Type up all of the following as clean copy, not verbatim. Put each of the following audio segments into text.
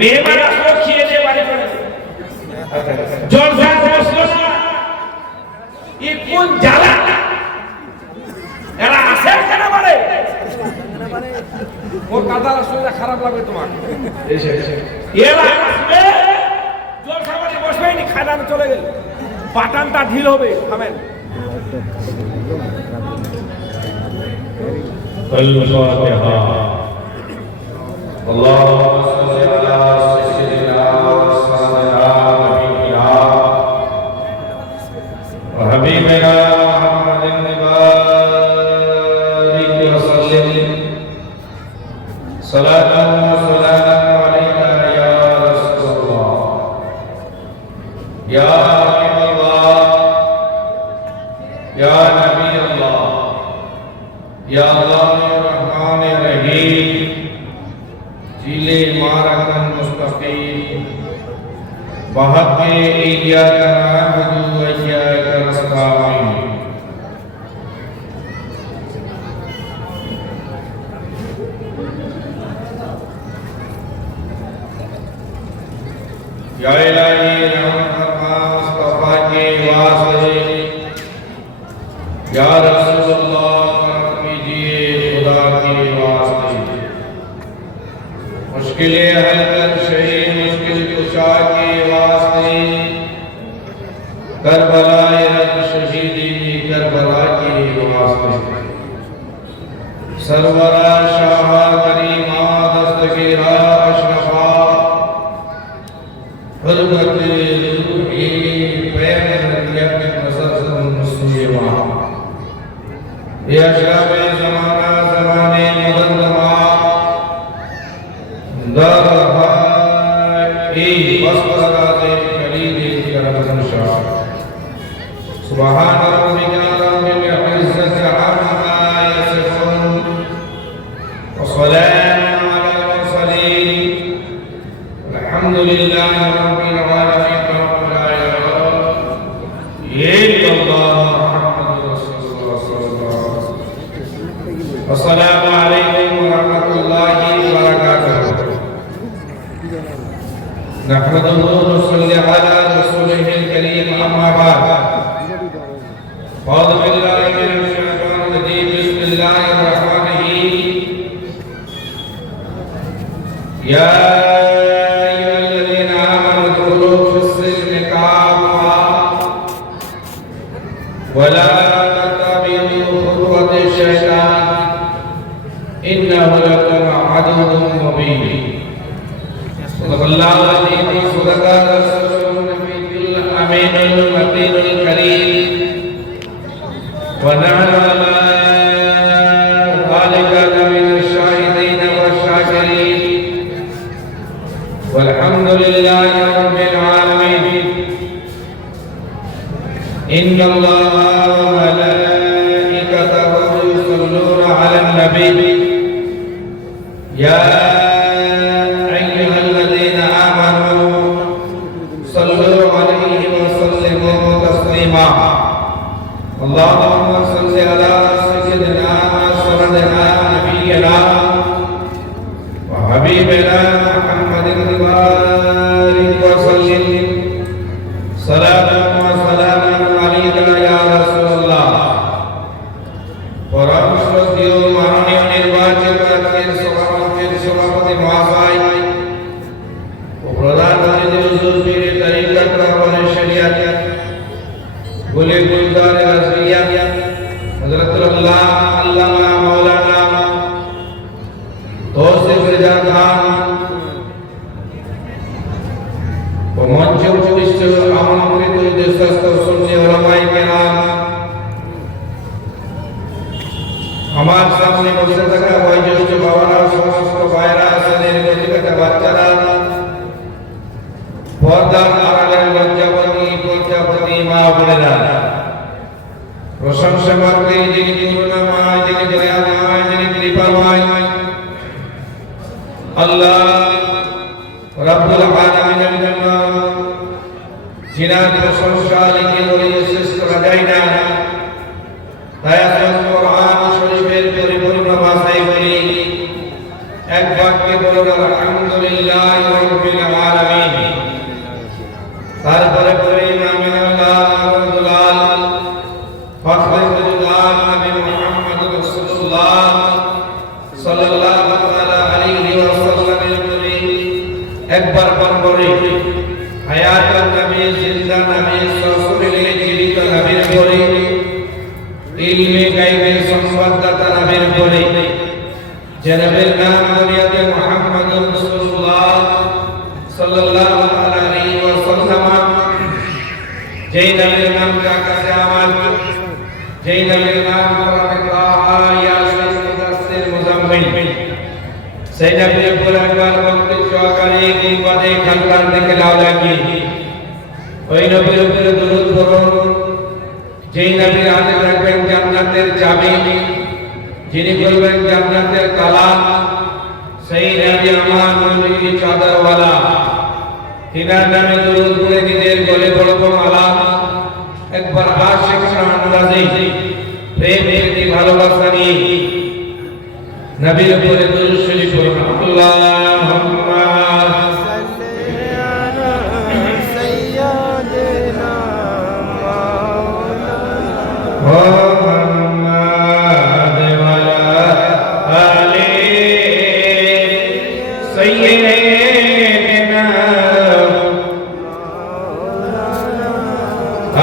মেহমান আসলো খেয়ে দিয়ে বাড়ি চলে গেল জলসা বসলো না ই কোন জ্বালা এরা আসে কেন বাড়ে ওর কাদার শরীরটা খারাপ লাগবে তোমার এরা আসবে জলসা বাড়ি বসবেই নি খাদানে চলে গেল পাটানটা ঢিল হবে থামেন الفاتحة اللهم صل على سيدنا وسيدنا نبينا وحبيبنا محمد وبارك وسلم صلاة وسلاما عليك يا رسول الله يا حبيب الله يا نبي الله يا الله الرحمن الرحيم जिले मारकन मुस्तकीम बहक इय्याक नअबुदु व इय्याक नस्तईन या इलाही रहमत फरमा मुस्तफा के वास्ते या रसूलुल्लाह मुश्किलें हल कर शहीद मुश्किल कुशा के वास्ते करबला रब शहीदी करबला के वास्ते सरवरा शाह करीमा दस्तगीरा अशरफा हुर्मत रूही पैगंबर मुसलसल मुस्लिमा या शाबे ज़माना ज़माने मुदल्लमा سبحان ربك رب العزة عما يصفون وسلام على المرسلين والحمد لله رب العالمين رب العالمين الله محمد رسول الله صلى الله عليه وسلم السلام عليكم ورحمة الله وبركاته نحمده ونصلي على رسوله الكريم أما بعد أعوذ بالله من الشيطان الرجيم بسم الله الرحمن الرحيم يا أيها الذين آمنوا ادخلوا في السلم كافة ولا تتبعوا خطوات الشيطان إنه لكم عدو مبين صدق الله العظيم صدق رسوله النبي الأمين المتين الكريم ونحن على ذلك من الشاهدين والشاكرين والحمد لله رب العالمين إن الله وملائكته يصلون على النبي يا أيها الذين آمنوا صلوا عليه وسلموا تسليما اللهم صل على سيدنا سندنا نبينا وحبيبنا محمد وبارك وسلم صلاة وسلاما عليك يا رسول الله পরমশ্রদ্ধেয় মাননীয় নির্বাচিত সভাপতি মহাশয় ও প্রধান অতিথি হুজুর পীর তরিকত রহমানের শরিয়াত গুলে গুলজার রাসিয়াত হযরতুল্লাহ আল্লামা মাওলানা তৌসিফ রেজা খান ও মঞ্চে উপবিষ্ট আমন্ত্রিত দেশস্থ সুন্নি উলামায়ে কেরাম আমার সামনে বসে থাকা বয়োজ্যেষ্ঠ বাবারা সমস্ত ভাইরা ছেলের গতিগত বাচ্চারা পর্দার আড়ালের লজ্জাবতী প্রজাপতি মা বোনেরা প্রশংসা করতে যিনি করুণাময় যিনি দয়াময় যিনি কৃপাময় আল্লাহ রাব্বুল আলামিনের জন্য জিনার প্রশংসা লিখে বলে শেষ করা যায় না তাই আজ কোরআন শরীফের পরিপূর্ণ ভাষায় বলি এক বাক্যে বলুন আলহামদুলিল্লাহ রব্বিল আলামিন। তারপরে পরে ইমামুল্লাহ আব্দুল্লাহ ফখরুল্লাহ নবী মুহাম্মদ রাসূলুল্লাহ সাল্লাল্লাহু আলাইহি ওয়াসাল্লামের উপরে একবার পরে হায়াতুন নবী জিন্দা নবী রাসূলের জীবিত নবীর উপরে ইলমে গায়বের সংবাদদাতা নবীর উপরে জনাবের নাম দুনিয়াতে মুহাম্মদ রাসূলুল্লাহ সাল্লাল্লাহু আলাইহি ওয়াসাল্লাম, যেই নবীর নাম কাছে আমার, যেই নবীর নাম কোরআনে তাহা ইয়াসিন মুদাসসির মুজাম্মিল, সেই নবীর উপর একবার ভক্তি সহকারে কিংবাদে খানকার থেকে লাও লাগিয়ে ওই নবীর উপরে দরুদ পড়ুন, যেই নবীর হাতে রাখবেন জান্নাতের চাবি, যিনি বলবেন জান্নাতের তালা, সেই নবী আমার নবী চাদরওয়ালা, তিনার নামে দরুদ পড়ে নিজের গলে পড়বো মালা। একবার আশিক আন্দাজে প্রেম প্রীতি ভালোবাসা নিয়ে নবীর উপরে দরুদ শরীফ পড়ুন। আল্লাহুম্মা সাল্লি আলা সাইয়্যিদিনা মুহাম্মাদ ওয়া আলা আলি সাইয়্যিদিনা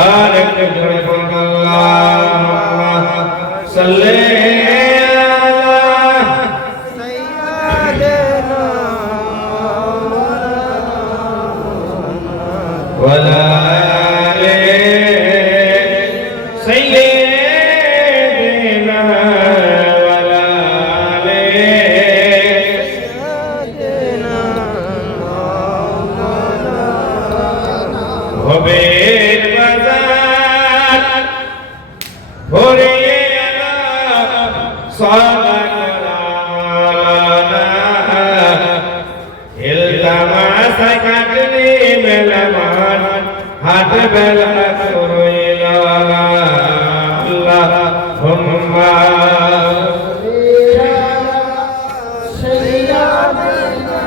আরেক জোরে বলুন আল্লাহুম্মা সাল্লি ولا سيدنا ولا سيدنا وبين بزار ভরে صادقنا التماس كتلي ملمان হাত বেলা করইলা আল্লাহুম্মা সাইয়্যিদিনা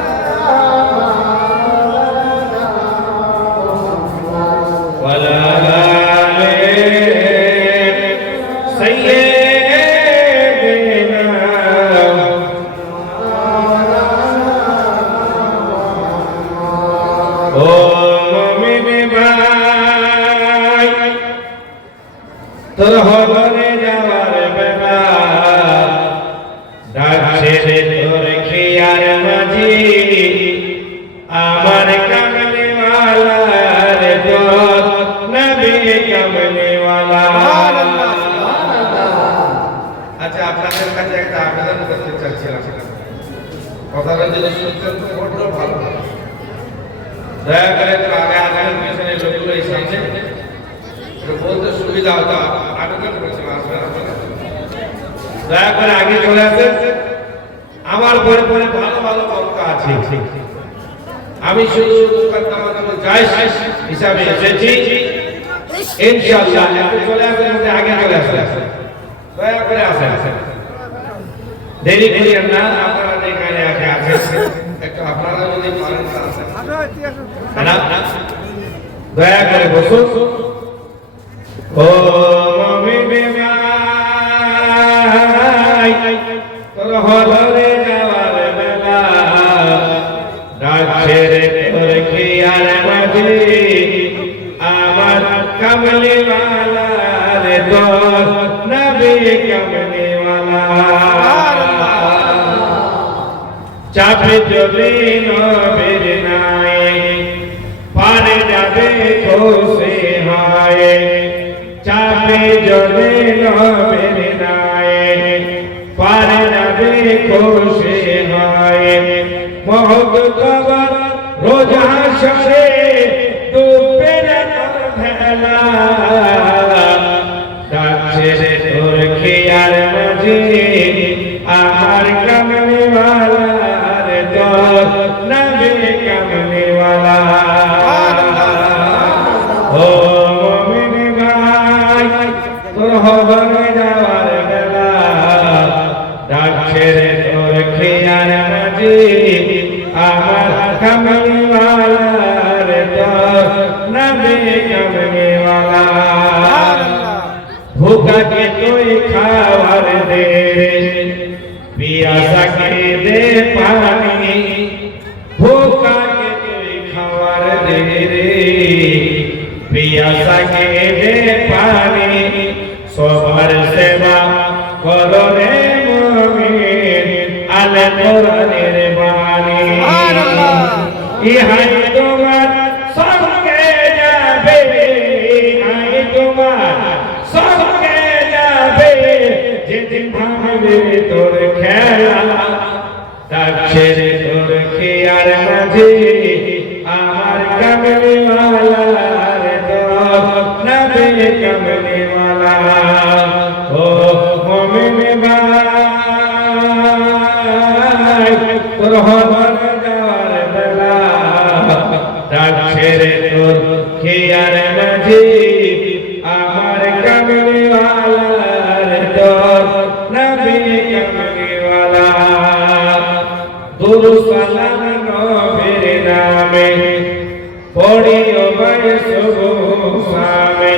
ওয়ালা আলি সাইয়্যিদিনা ও তোর হবনে যাওয়ার বেলা ডাকছে তোর খিয়ার মাঝি আমার কামলিওয়ালা রে দোত নবী কামলিওয়ালা। আচ্ছা, আপনাদের কাছে একটা আবেদন করতে চাচ্ছিলাম, কথাটা যদি শুনতেন তো বড্ড ভালো। দয়া করে একটু আগে আসবেন, পিছনে লোকগুলো এই সামনে বলতে সুবিধা হতো। আবেদন করছিলাম আসবেন, দয়া করে আগে চলে আসেন। আমার পরে পরে ভালো ভালো বক্তা আছে, আমি শুধু হিসাবে এসেছি। ইনশাআল্লাহ একটু চলে আসেন, আগে চলে আসেন, দয়া করে আসেন, দেরি করিয়েন না। আপনারা যেখানে আগে আছেন একটু আপনারা যদি পারেন দয়া করে বসুন। ও মুমিন ভাই, তোর হলরে যাওয়ার বেলা ডাকছে রে তোর খিয়ার মাঝি আমার কামলিওয়ালা রে তোর নবী কামলিওয়ালা। চাপে চলে নবীর নাই পারে যাবে খুশি হয়, চাপে চলে নবীর নাই পারে যাবে খুশি হয়। মহক খবর রোজ হাসরে ডুবে না তোর ভেলা, ডাকছে রে তোর খিয়ার মাঝি আমার কামলিওয়ালা রে তোর নবী কামলিওয়ালা। ও মুমিন ভাই, তোর হবরে যাওয়ার বেলা ডাকছে রে তোর খিয়ার মাঝি আমার কামলিওয়ালা রে পিয়াসা কে দে পানি সবার সেবা করো রে মুমিন আল কোরআনের বাণী ইহাই তোমার সঙ্গে যাবে ইহাই তোমার সঙ্গে যাবে যেদিন ভাঙবে তোর খেলা তার ছেড়ে তোর খেয়ার মাঝে আমার কামলিওয়ালার দর নবে কামলিওয়ালা ও মুমিন ভাই তোর হবার যাওয়ার বেলা তার ছেড়ে তোর খেয়ার মাঝে আমার কামলিওয়ালার দর নবে কামলিওয়ালা দুরূদ সালাম নবীর নামে পড়িও ভাই সুবহ শামে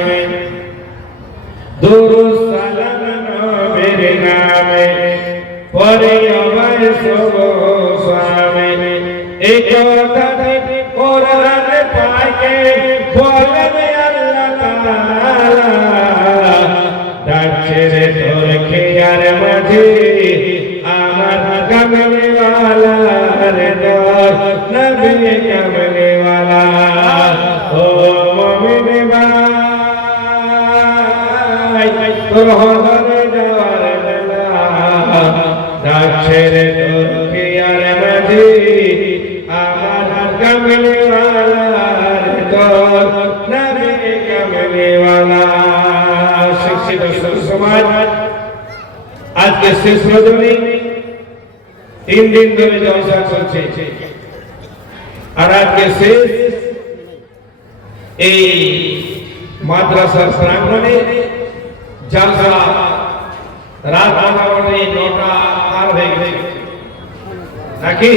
দুরূদ সালাম নবীর নামে পড়িও ভাই সুবহ শামে এই কথাটি কোরআন পাকে বলেন আল্লাহ তাআলা ডাকছে রে তোর খেয়ার মাঝে আমার কামলিওয়ালার দর নবী কামলিওয়ালা ও মুমিন ভাই তোর হবার যাওয়ার বেলা ডাকছে রে তোর খেয়ার মাঝে আমার কামলিওয়ালার দর নবী কামলিওয়ালা শিক্ষিত সমাজ আজকে শেষ রজনী 3 দিন ধরে জলসা চলছে আর আজকে শেষ এই মাদ্রাসার প্রাঙ্গণে জলসা রাত মোটামুটি 9টা পার হয়ে গেছে নাকি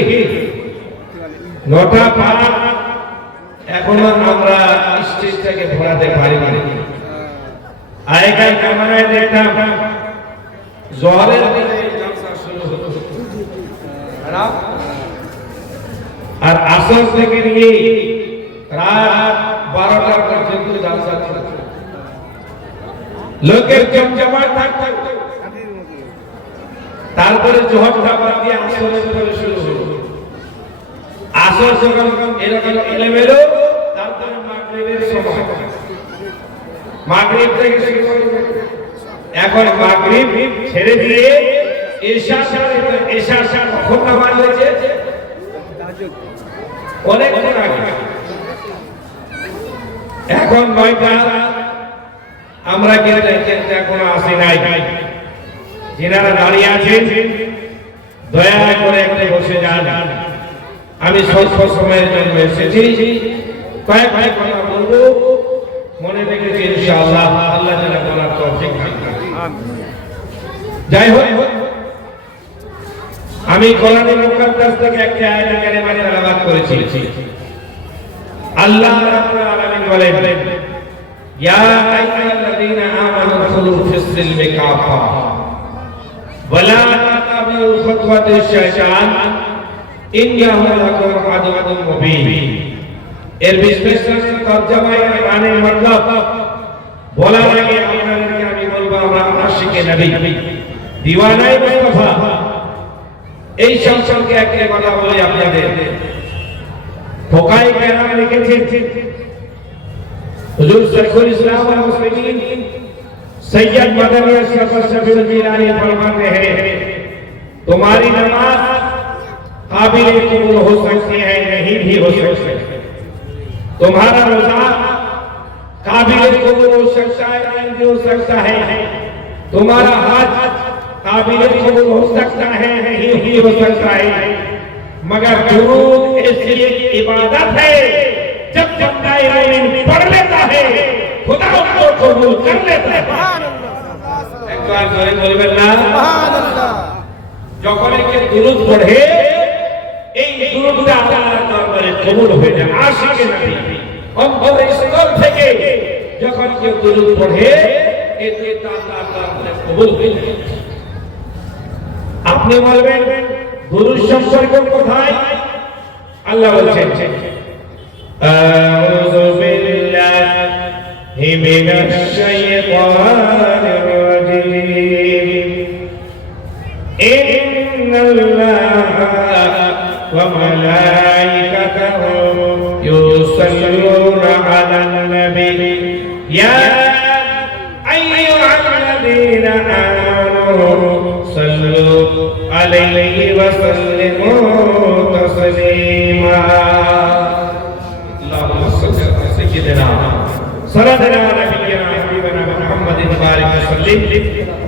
9টা পার এখনো আমরা স্টেজটাকে ভরাতে পারিনি আগেকার ক্যামেরায় দেখতাম জোহরের দিকে জলসা শুরু হতো আর আসর থেকে নিয়ে রাত 12টা পর্যন্ত জলসা চলছে লোকের জমজমাট থাকতো তারপরে জোহরটা বাদ দিয়ে আসরের পরে শুরু হলো আসর যখন এরকম এলেমেলো তারপরে মাগরিবের সময় মাগরিব থেকে শুরু হলো এখন মাগরিব ছেড়ে দিয়ে এশা কখন নামাজ হয়েছে অনেকক্ষণ আগে এখন 9টা আমরা কিন্তু এখনো আসি নাই যারা দাঁড়িয়ে আছেন দয়া করে একটু বসে যান আমি স্বল্প সময়ের জন্য এসেছি কয়েক কথা বলবো মনে রেখেছি ইনশাআল্লাহ আল্লাহ যেন বলার তৌফিক দান করেন যাই হোক আমি কোরআনে মুকাদ্দাস থেকে একটা আয়াত কারিমা তেলাওয়াত করেছি আল্লাহ রাব্বুল আলামিন বলেন ইয়া আইয়ুহাল্লাযীনা আমানু দুখুলু ফিস সিলমি কাফা ওয়ালা তাতাবিউ খুতওয়াতিশ শাইতান ইন্নাহু লাকুম আদুউম মুবিন এর বিশ্লেষণ তরজমায় মানে মতলব বলার আগে আপনাদেরকে আমি বলবো আমরা আশিকে নবী দিওয়ানায়ে মুস্তাফা এই সম্পর্কে একটা কথা বলি আপনাদের ফোকায়ে কেরাম লিখেছেন হুজুর শেখুল ইসলাম ওয়াল মুসলিমিন सैयद मदनी अशरफ शफीउल जिलानी फरमाते हैं तुम्हारी नमाज काबिल कबूल हो सकती है नहीं भी हो सकती है तुम्हारा रोजा काबिल कबूल हो सकता है नहीं भी हो सकता है तुम्हारा हज काबिल कबूल हो सकता है नहीं भी हो सकता है मगर दुरूद ऐसी एक इबादत है जब बंदा मोमिन पढ़ लेता है खुदा उसको कबूल कर लेता है एक बार जोरे बोलবেন না সুবহান আল্লাহ যখন কে দুরূদ পড়ে এই দুরূদটা আল্লাহর দরবারে কবুল হয়ে যায় আশিকে নবী অন্তরের স্থল থেকে যখন কেউ দুরূদ পড়ে এতে আল্লাহর দরবারে কবুল হয়ে যায় আপনি বলবেন দুরূদ সম্পর্ক কোথায় আল্লাহ বলছেন أعوذ بالله من الشيطان الرجيم إن الله وملائكته يصلون على النبي يا أيها الذين آمنوا صلوا عليه وسلموا تسليما اللهم صل على سيدنا صلاتنا على نبينا حبيبنا محمد بارك وسلم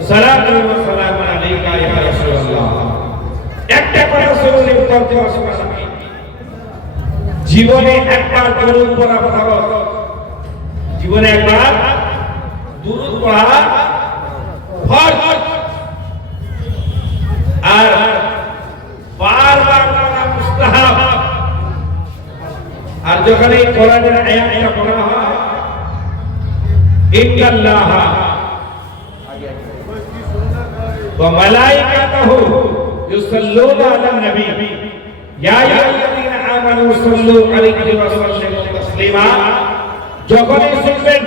صلاة وسلام عليك يا رسول الله একটা কথা শুনুন উত্তর দেওয়ার সময় জীবনে একবার দরুদ পড়া ফরজ জীবনে একবার দরুদ পড়া ফরজ আর বারবার পড়া মুস্তাহাব আর যখন এই কোরআনের আয়াতটা পড়া হয় ইন্নাল্লাহ ওয়া মালাইকাতুহু ইউসাল্লুনা আলান নবী ইয়া আইয়ুহাল্লাযীনা আমানু সাল্লু আলাইহি ওয়া সাল্লিমু তাসলিমা যখন শুনবেন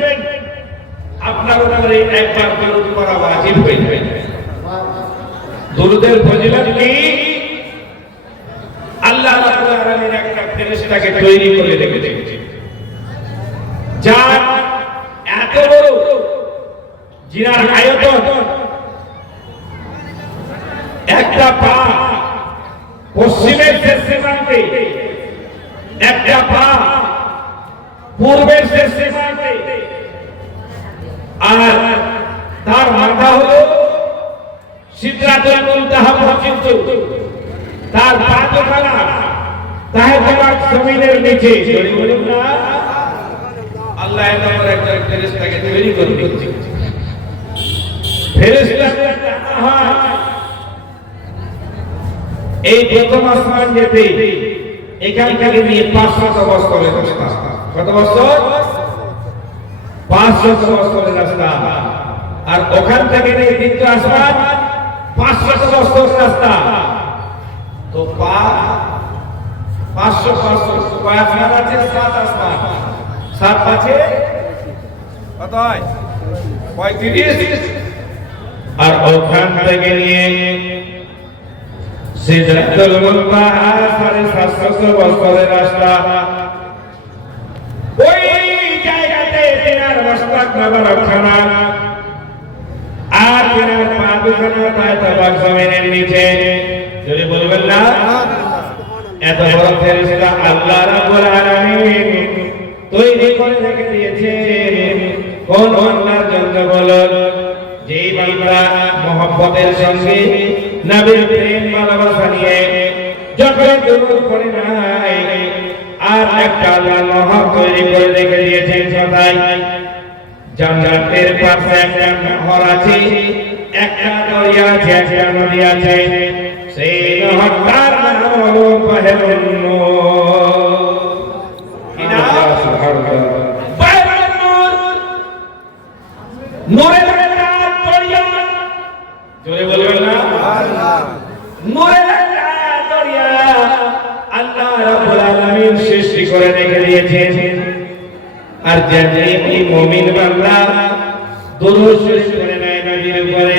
আপনার উপরে একবার দরুদ পড়া ওয়াজিব হয়ে যাবে দরুদের ফজিলত কি আল্লাহ রাব্বুল আলামিন একটা ফেরেশতাকে তৈরি করে রেখেছেন যার এত বড় জিনার আয়তন একটা পা পশ্চিমের শেষ সীমান্তে একটা পা পূর্বের শেষ সীমান্তে আর তার মাথা হলো সিদরাতুল মুনতাহা পর্যন্ত তার পা দুখানা তাহতাবাক জমিনের নিচে বলুন না আল্লাহ এত বড় একটা ফেরেশতাকে তৈরি করে রেখেছেন ফেরেশতা এই প্রথম আসমান যেতে এখান থেকে নিয়ে 500 বছরের রাস্তা কত বছর 500 বছরের রাস্তা আর ওখান থেকে নিয়ে দ্বিতীয় আসমান 500 বছর রাস্তা তো 500 কয় আসমান আছে 7 আসমান 7 আছে কত হয় 35 আর ওখান থেকে নিয়ে সিদরাতুল মুনতাহা 750 বছরের রাস্তা ওই জায়গাতে তিনার মস্তক মোবারকখানা আর তিনার পা দুখানা তাহতাবাক জমিনের নিচে যদি বলবেন না এত বড় ফেরেশতা আল্লাহ রাব্বুল আলামিন তৈরি করে রেখে দিয়েছেন কোন আল্লাহর জন্য বলুন যেই বান্দা মহব্বতের সঙ্গে নবীর প্রেম ভালোবাসা নিয়ে যখন দরুদ পড়ে নাই আর একটা আল্লাহ মহব্বত তৈরি করে রেখে দিয়েছেন সদাই জান্নাতের পাশে একটা নহর আছে একটা দরিয়া আছে একটা নদী আছে সেই নহরটার নাম হলো বাহরুন নূর বাহরুন নূর নূরের একটা দরিয়া জোরে বলবেন না আল্লাহ নূরের একটা দরিয়া আল্লাহ রাব্বুল আলামিন সৃষ্টি করে রেখে দিয়েছেন আর যেই মুমিন বান্দা দুরূদ শরীফ পড়ে নাই নবীর উপরে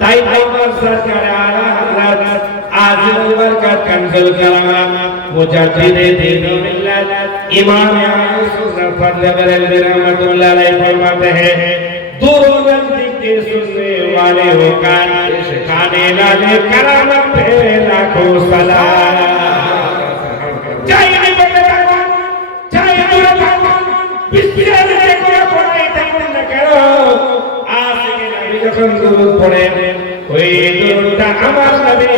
তাই আমার সরকার আলা হযরত আজিল বরকত কানজুল কালাম মুজাদ্দিদে দ্বীন মিল্লাত ইমাম আহলে সুন্নাহ ফজল বেরেলভী रहमतुल्लाह अलैहि फरमाते हैं दुरूद के सुनने वाले हो काने लाले करामत पे लाखों सलाम चाहिए बंदे भगवान चाहिए दूर भगवान बिस्मिल्लाह से कोई पढ़ाई तेमन न करो आशिक नबी যখন দুরূদ পড়ে ওই দুরূদটা আমার নবী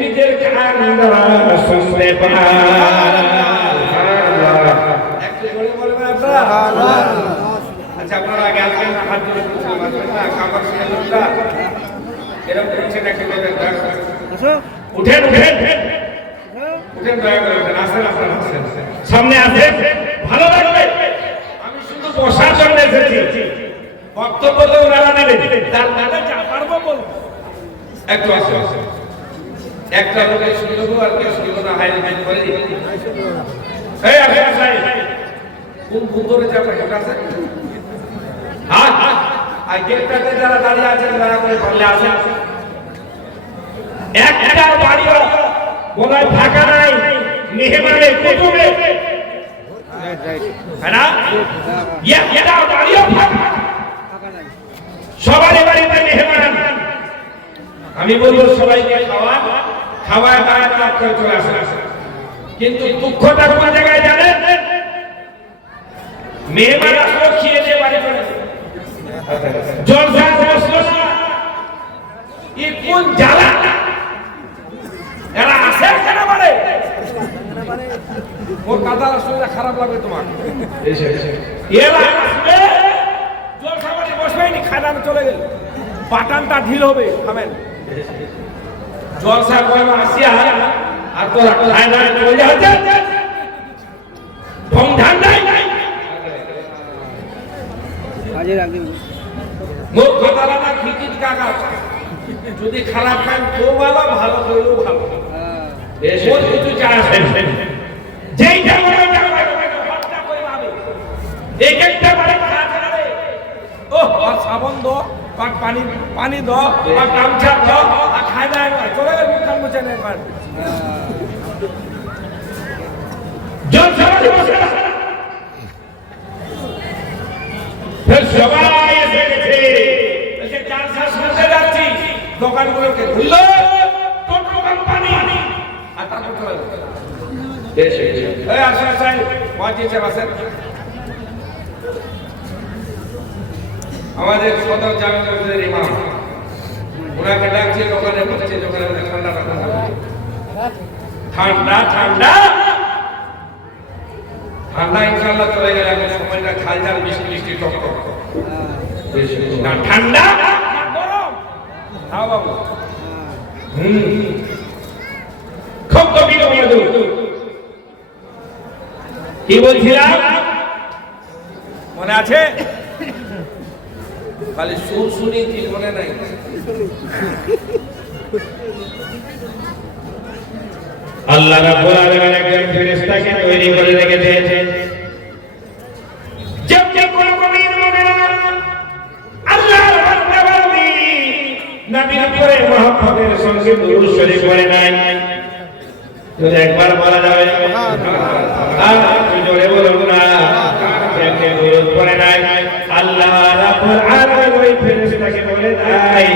নিজের কান দ্বারা শুনতে পায় সুবহানাল্লাহ একটু বলে বলবেন আপনারা সুবহানাল্লাহ আচ্ছা আপনারা আগে আসবেন হাত ধরে বলবেন না কামর শুনে লোকটা এরকম করছে নাকি বলেন উঠেন উঠেন উঠেন দয়া করে উঠেন আসেন আপনারা আসেন সামনে আসেন ভালো লাগবে আমি শুধু বসার জন্য এসেছি বক্তব্য তো ওনারা নেবেন তার মানে যা পারবো বলবো একটু আসেন একটা লোকে শুনবো আর কেউ শুনবো না হাই করে এই আসেন আসেন কোন ধরেছে আপনার গেট আছে? হ্যাঁ আর গেটটাতে যারা দাঁড়িয়ে আছেন দয়া করে সামনে আসেন। একটা বাড়িও বোধহয় ফাঁকা নাই, মেহমানের কুটুমে, হ্যাঁ না? একটা বাড়িও ফাঁকা সবারই বাড়িতে মেহমান। আমি বলবো সবাইকে খাওয়ায় দাওয়ায় কাজ করে চলে আসে। কিন্তু দুঃখটা কোন জায়গায় জানেন? মেহমান আসলো, খেয়ে দিয়ে বাড়ি চলে গেল, জলসা বসলো না। এই কোন জ্বালা! এরা আসে কেন বাড়ে? ওর কাদার শরীরটা খারাপ লাগবে তোমার। এরা আসবে, জলসা বাড়ি বসবেনি, খাদানো চলে গেল, পাটানটা ঢিল হবে। থামেন, জলসা করে আসিয়া আর তোরা খায় না চলে যাচ্ছে, ঢং নাই। মুখ কথাটা না খিকিট কাকা, যদি খারাপ খান তো ভালো, ভালো করলেও ভালো। ওর কিছু চায় আসে না। যেইটা বলে হত্যা করে পাবে, এক একটা বাড়ি খাওয়া ছাড়াবে। ও সাবন দো, পানি দো, গামছা দো, আর খায় না চলে গেল, মুখ কান মুছে নেই। সবাই এসে গেছে, যাচ্ছি দোকানগুলোকে ধুইল, টোটো কোম্পানি আর তারপর চলে গেল। আমাদের সদর জামে মসজিদের ইমাম, ওনাকে ডাকছে, দোকানে বসছে, দোকানে ঠান্ডা ঠান্ডা ঠান্ডা ঠান্ডা ইনশাল্লাহ চলে গেলে এখন সময়টা খাল ঝাল বৃষ্টি বৃষ্টি টক টক না ঠান্ডা না গরম। হ্যাঁ বাবু, খুব গভীর মনোযোগ। কি বলছিলাম মনে আছে? খালি সুর শুনি কি মনে নাই? আল্লাহ রাব্বুল আলামিন একজন ফেরেশতাকে তৈরি করে রেখেছেন। যে কোনো মুমিন মুমিনা আল্লাহর বান্দা বান্দি নবীর উপরে মহব্বতের সঙ্গে দুরূদ শরীফ পড়ে নাই, যদি একবার বলা যাবে আর জোরে বলুন না, যাকে দুরূদ পড়ে নাই আল্লাহ রাব্বুল আলামিন ওই ফেরেশতাকে বলে দেয়,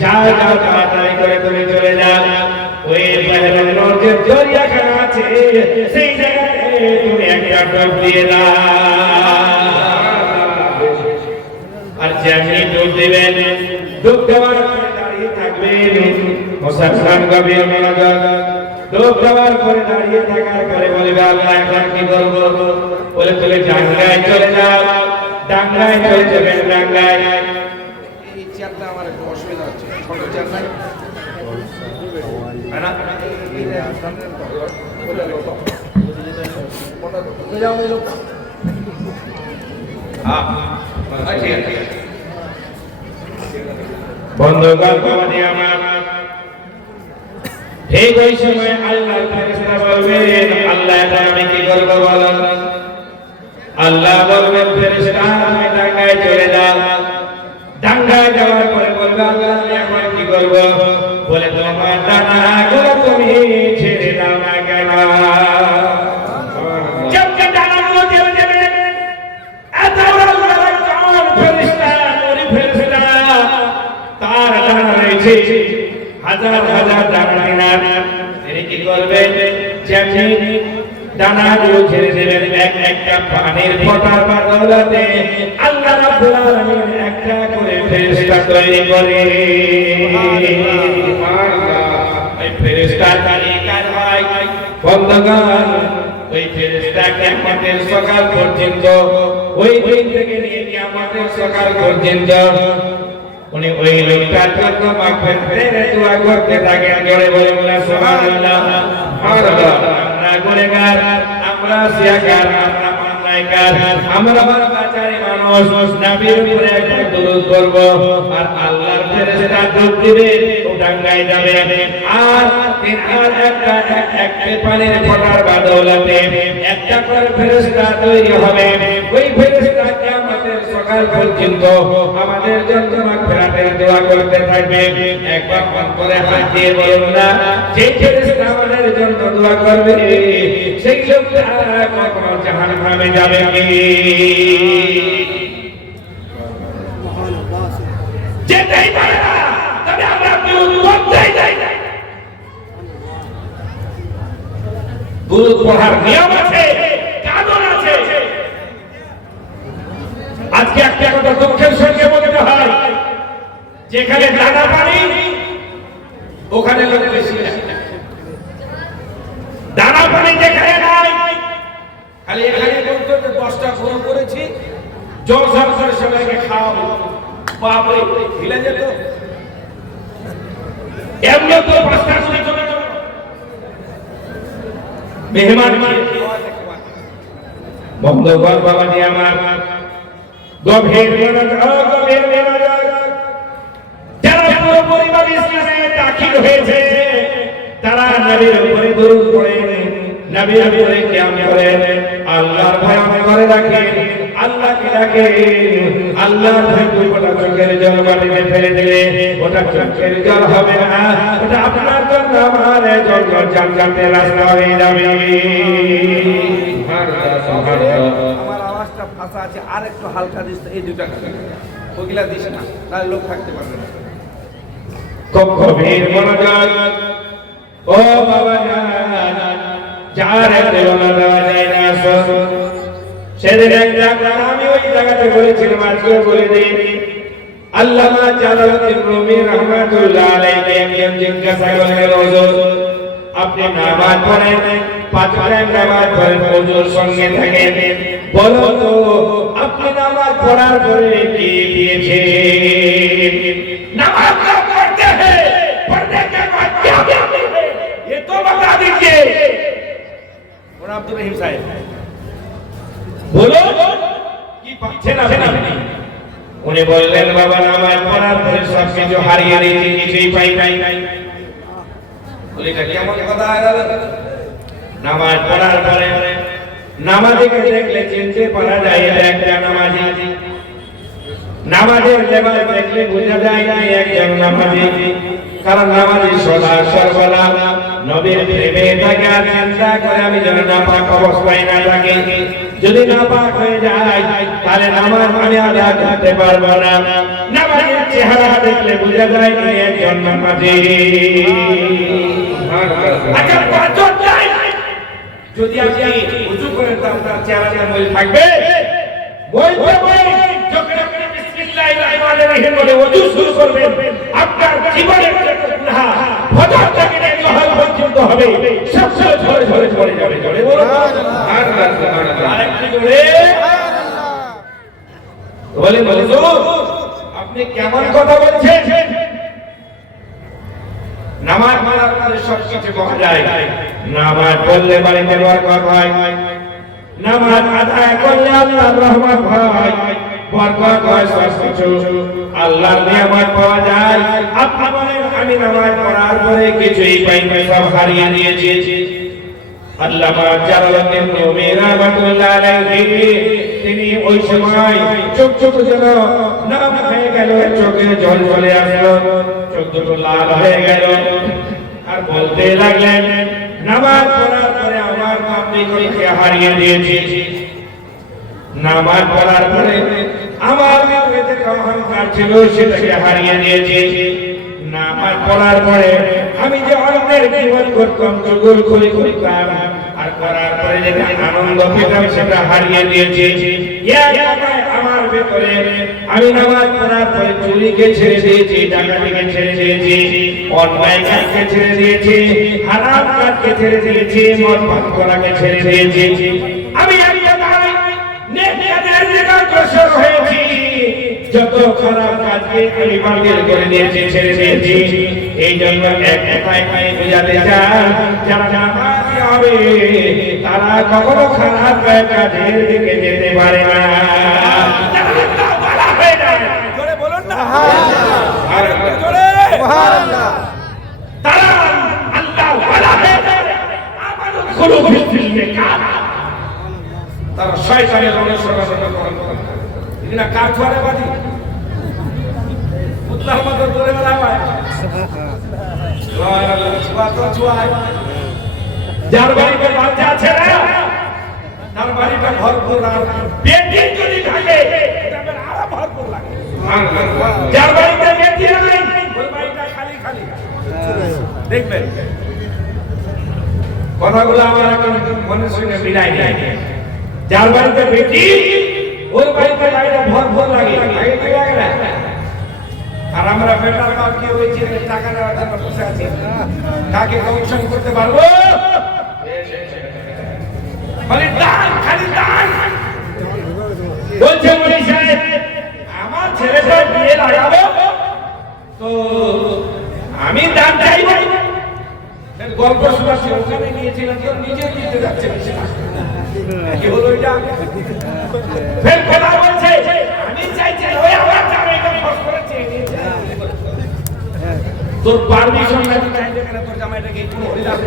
যাও যাও তাড়াতাড়ি করে তুমি চলে যাও, ওই বাহিরের যে দরিয়াখানা আছে সেই জায়গায় তুমি একটা ডুব দিয়ে দাও। আর যেমনি ডুব দিবেন, ডুব দেওয়ার পরে দাঁড়িয়ে থাকবেন, মুসলমান গভীর মনোযোগ, ডুব দেওয়ার পরে দাঁড়িয়ে থাকার পরে বলবে আল্লাহ এখন কি করবো? বলে তুমি ডাঙ্গায় চলে যাও, ডাঙ্গায় চলে যাবেন, ডাঙ্গায়। এই চেয়ারটা আমার একটু অসুবিধা হচ্ছে, ছোট চেয়ার নাই বন্ধুগণ, কমানি আমার ঠিক ওই সময় আল্লাহ ফেরেশতা বলবেন, আল্লাহ আমি কি করবো বলেন? আল্লাহ বলবেন ফেরেশতা তুমি ডাঙ্গায় চলে যাও, ডাঙ্গায় যাওয়ার পরে বলবে আল্লাহ আমি এখন কি করবো? বলে তোমার ডানাগুলো তুমি ছেড়ে দাও না কেন? ডানাগুলো ছেড়ে দেবে, এত ফেরেশতা তার ডানা রয়েছে হাজার হাজার ডানা। তিনি কি করবেন? যেমনি ডানাগুলো ছেড়ে দেবেন, এক একটা পানির ফোঁটার বদলে আল্লাহ রাব্বুল আলামিন একটা করে ফেরেশতা তৈরি করে। এই ফেরেশতার কাজ হয় বন্ধুগণ, ওই ফেরেশতা কিয়ামতের সকাল পর্যন্ত, ওই দিন থেকে নিয়ে কিয়ামতের সকাল পর্যন্ত উনি ওই লোকটার জন্য মাগফিরাতের দোয়া করতে থাকেন। জোরে বলুন না সুবহানাল্লাহ। আমরা গুনাহগার, আমরা সিয়াকার, আমরা গুনাহগার আমরা বাচারে মানুষ নবীর উপরে একবার দরুদ পড়ব আর আল্লাহর ফেরেশতা ডুব দিবে ও ডাঙ্গায় যাবে আর একটা পানির ফোঁটার বদৌলতে একটা করে ফেরেশতা তৈরি হবে ওই ফেরেশতা কিয়ামতের সকাল পর্যন্ত আমাদের জন্য মাগফিরাতের দোয়া করতে থাকবে একবার মন করে হাত দিয়ে বলুন না যে ফেরেশতা আমাদের জন্য দোয়া করবে সেই লোকটা কখনো জাহান্নামে যাবে কি যেতেই পারে না তবে আমরা দুরূদ পড়তেই যাই দুরূদ পড়ার নিয়ম আছে কানুন আছে আজকে একটা কথা দুঃখের সঙ্গে বলতে হয় যেখানে দানা পানি ওখানে লোক বেশি দানা পানি যেখানে নাই খালি এখানে বলতে 10টা ফোন করেছি জল সরকার সবাইকে খাওয়াবো বাপরে হিলে যেত এমনি তো 5টা করে চলে যাবে মেহমান বন্ধুগণ বাবাজি আমার গভীর মনোযোগ যারা পুরো পরিবার ইসলামে দাখিল হয়েছে তারা নবীর উপরে দরুদ পড়েন নবীর উপরে কিয়াম করেন আল্লাহর ভয় করে রাখেন আল্লাহকে ডাকেন আল্লাহর ভয় দুইটা চোখের জল মাটিতে ফেলে দিলে ওটা চোখের জল হবে না ওটা আপনার জন্য আমার জন্য জান্নাতের রাস্তা হয়ে যাবে আমার আওয়াজটা ফাঁসা আছে আর একটু হালকা দিস এই দুটা ওগুলা দিস না তাহলে লোক থাকতে পারবে না গভীর মনোযোগ ও বাবা যারে দেওয়া দেওয়া যায় না সেদিন এক জায়গা আমি ওই জায়গাতে বলেছিলাম আজকে বলে দিই আল্লামা জালালউদ্দিন রুমি রাহমাতুল্লাহ আলাইহি একজন জিজ্ঞাসা করলেন হুজুর আপনি নামাজ পড়েন 5 টাইম নামাজ পড়েন হুজুর সঙ্গে থাকেন বলো তো আপনি নামাজ পড়ার পরে কি দিয়েছেন নামাজ পড়তে हैं पढ़ने के बाद क्या देते हैं ये तो बता दीजिए और আব্দুর রহিম সাহেব বলো কি পাচ্ছেন আপনি উনি বললেন বাবা নামাজ পড়ার পরে সব কিছু হারিয়ে দিয়েছি কিছুই পাই নাই বলে এটা কেমন কথা গেল নামাজ পড়ার পরে নামাজকে দেখলে চিনতে পারা যায় এটা একটা নামাজি নামাজের লেবাস দেখলে বোঝা যায় না একজন নামাজি কারণ নামাজি সদা সর্বদা নবীর প্রেমে থাকে আর চিন্তা করে আমি যেন নাপাক অবস্থায় না থাকি যদি নাপাক হয়ে যায় তাহলে নামাজ আমি আদা করতে পারবো না নামাজের চেহারা দেখলে বোঝা যায় না একজন নামাজি আচ্ছা পাঁচজন যায় যদি আপনি ওযু করেন তো আপনার চেহারা মইল থাকবে বলতে যখন আপনি বিসমিল্লাহির রহমানির রহিম বলে ওযু শুরু করবেন আপনার জীবনের গুনাহ ফজর থেকে জোহর পর্যন্ত হবে সব ঝরে ঝরে ঝরে যাবে জোরে বলো সুবহানাল্লাহ আরেকটি জোরে সুবহানাল্লাহ বলে আপনি কেমন কথা বলছেন নামাজ পড়ার পরে সব কিছু পাওয়া যায় নামাজ পড়লে বাড়িতে বরকত হয় নামাজ আদায় করলে আল্লাহর রহমত হয় বরকত হয় সব কিছু আল্লাহর নিয়ামত পাওয়া যায় আপনি বলেন আমি নামাজ পড়ার পরে কিছুই পাই না সব হারিয়ে দিয়েছি আল্লামা জালালউদ্দিন রুমি রাহমাতুল্লাহ আলাইহি তিনি ওই সময় চোখ চোখ যেন নাম হয়ে গেল চোখে জল চলে আসলো চোখ দুটো লাল হয়ে গেল আর বলতে লাগলেন নামাজ পড়ার পরে আমার মাতৃকে হারিয়ে দিয়েছি নামাজ পড়ার পরে আমার ভিতরে যে অহংকার ছিল সেটাকে হারিয়ে দিয়েছি নামাজ পড়ার পরে আমি যে অন্যের জীবন করতাম চুগল করে করতাম আর করার পরে যে আনন্দ পেতাম সেটা হারিয়ে দিয়েছি আমার ভিতরে আমি নামাজ পড়ার পরে চুরিকে ছেড়ে দিয়েছি ডাকাতিকে ছেড়ে দিয়েছি অন্যায় কাজকে ছেড়ে দিয়েছি হারাম কাজকে ছেড়ে দিয়েছি মদ পান করাকে ছেড়ে দিয়েছি আমি অগ্রসর হয়েছি যত খারাপ কাজকে আমি বাতিল করে দিয়েছি ছেড়ে দিয়েছি এই জন্য এক কথায় বোঝাতে চাই যারা নামাজি হবে তারা কখনো খারাপ কাজের দিকে যেতে পারে না। যারা আল্লাহ ওয়ালা হয়ে যায়, জোরে বলুন না জোরে, তারা আল্লাহ ওয়ালা হয়ে যায়। আমাদের কোনো ভিত্তিল নেই, তারা শয়তানের অনুসরণ করে এগুলা কার ছড়ে বাজি মুতলার মতো ধরে বেড়ায়। যার বাড়িতে বাচ্চা আছে না, তার বাড়িটা ভরপুর, আর বেটি যদি থাকে আরো ভরপুর লাগে। যার বাড়িতে বেটি নাই, ওই বাড়িটা খালি খালি। দেখবেন কথাগুলো আমার এখন মনে শুনে মিলাই নাই। যার বাড়িতে বেটি, ওই বাড়িতে বাড়িটা ভরপুর লাগে, লাগে না? আর আমরা বেটার বাপ কি হয়েছে টাকা নেওয়ার জন্য বসে আছি, কাকে কমিশন করতে পারবো? মানে দান, খালি দান। বলছে মনি সাহেব, আমার ছেলেটা বিয়ে লাগাবো, তো আমি দান চাইব। গল্প শোনাচ্ছি, ওখানে গিয়েছিলাম, কেউ নিজে দিতে যাচ্ছে কি হলো এটা? ফের কথা বলছে, আমি চাইছি ওই আমার জামাইটা ফস করে চেয়ে নিয়েছে। তোর পারমিশন না দিতে আইলে কেন তোর জামাইটাকে একটু হয়ে যাবে?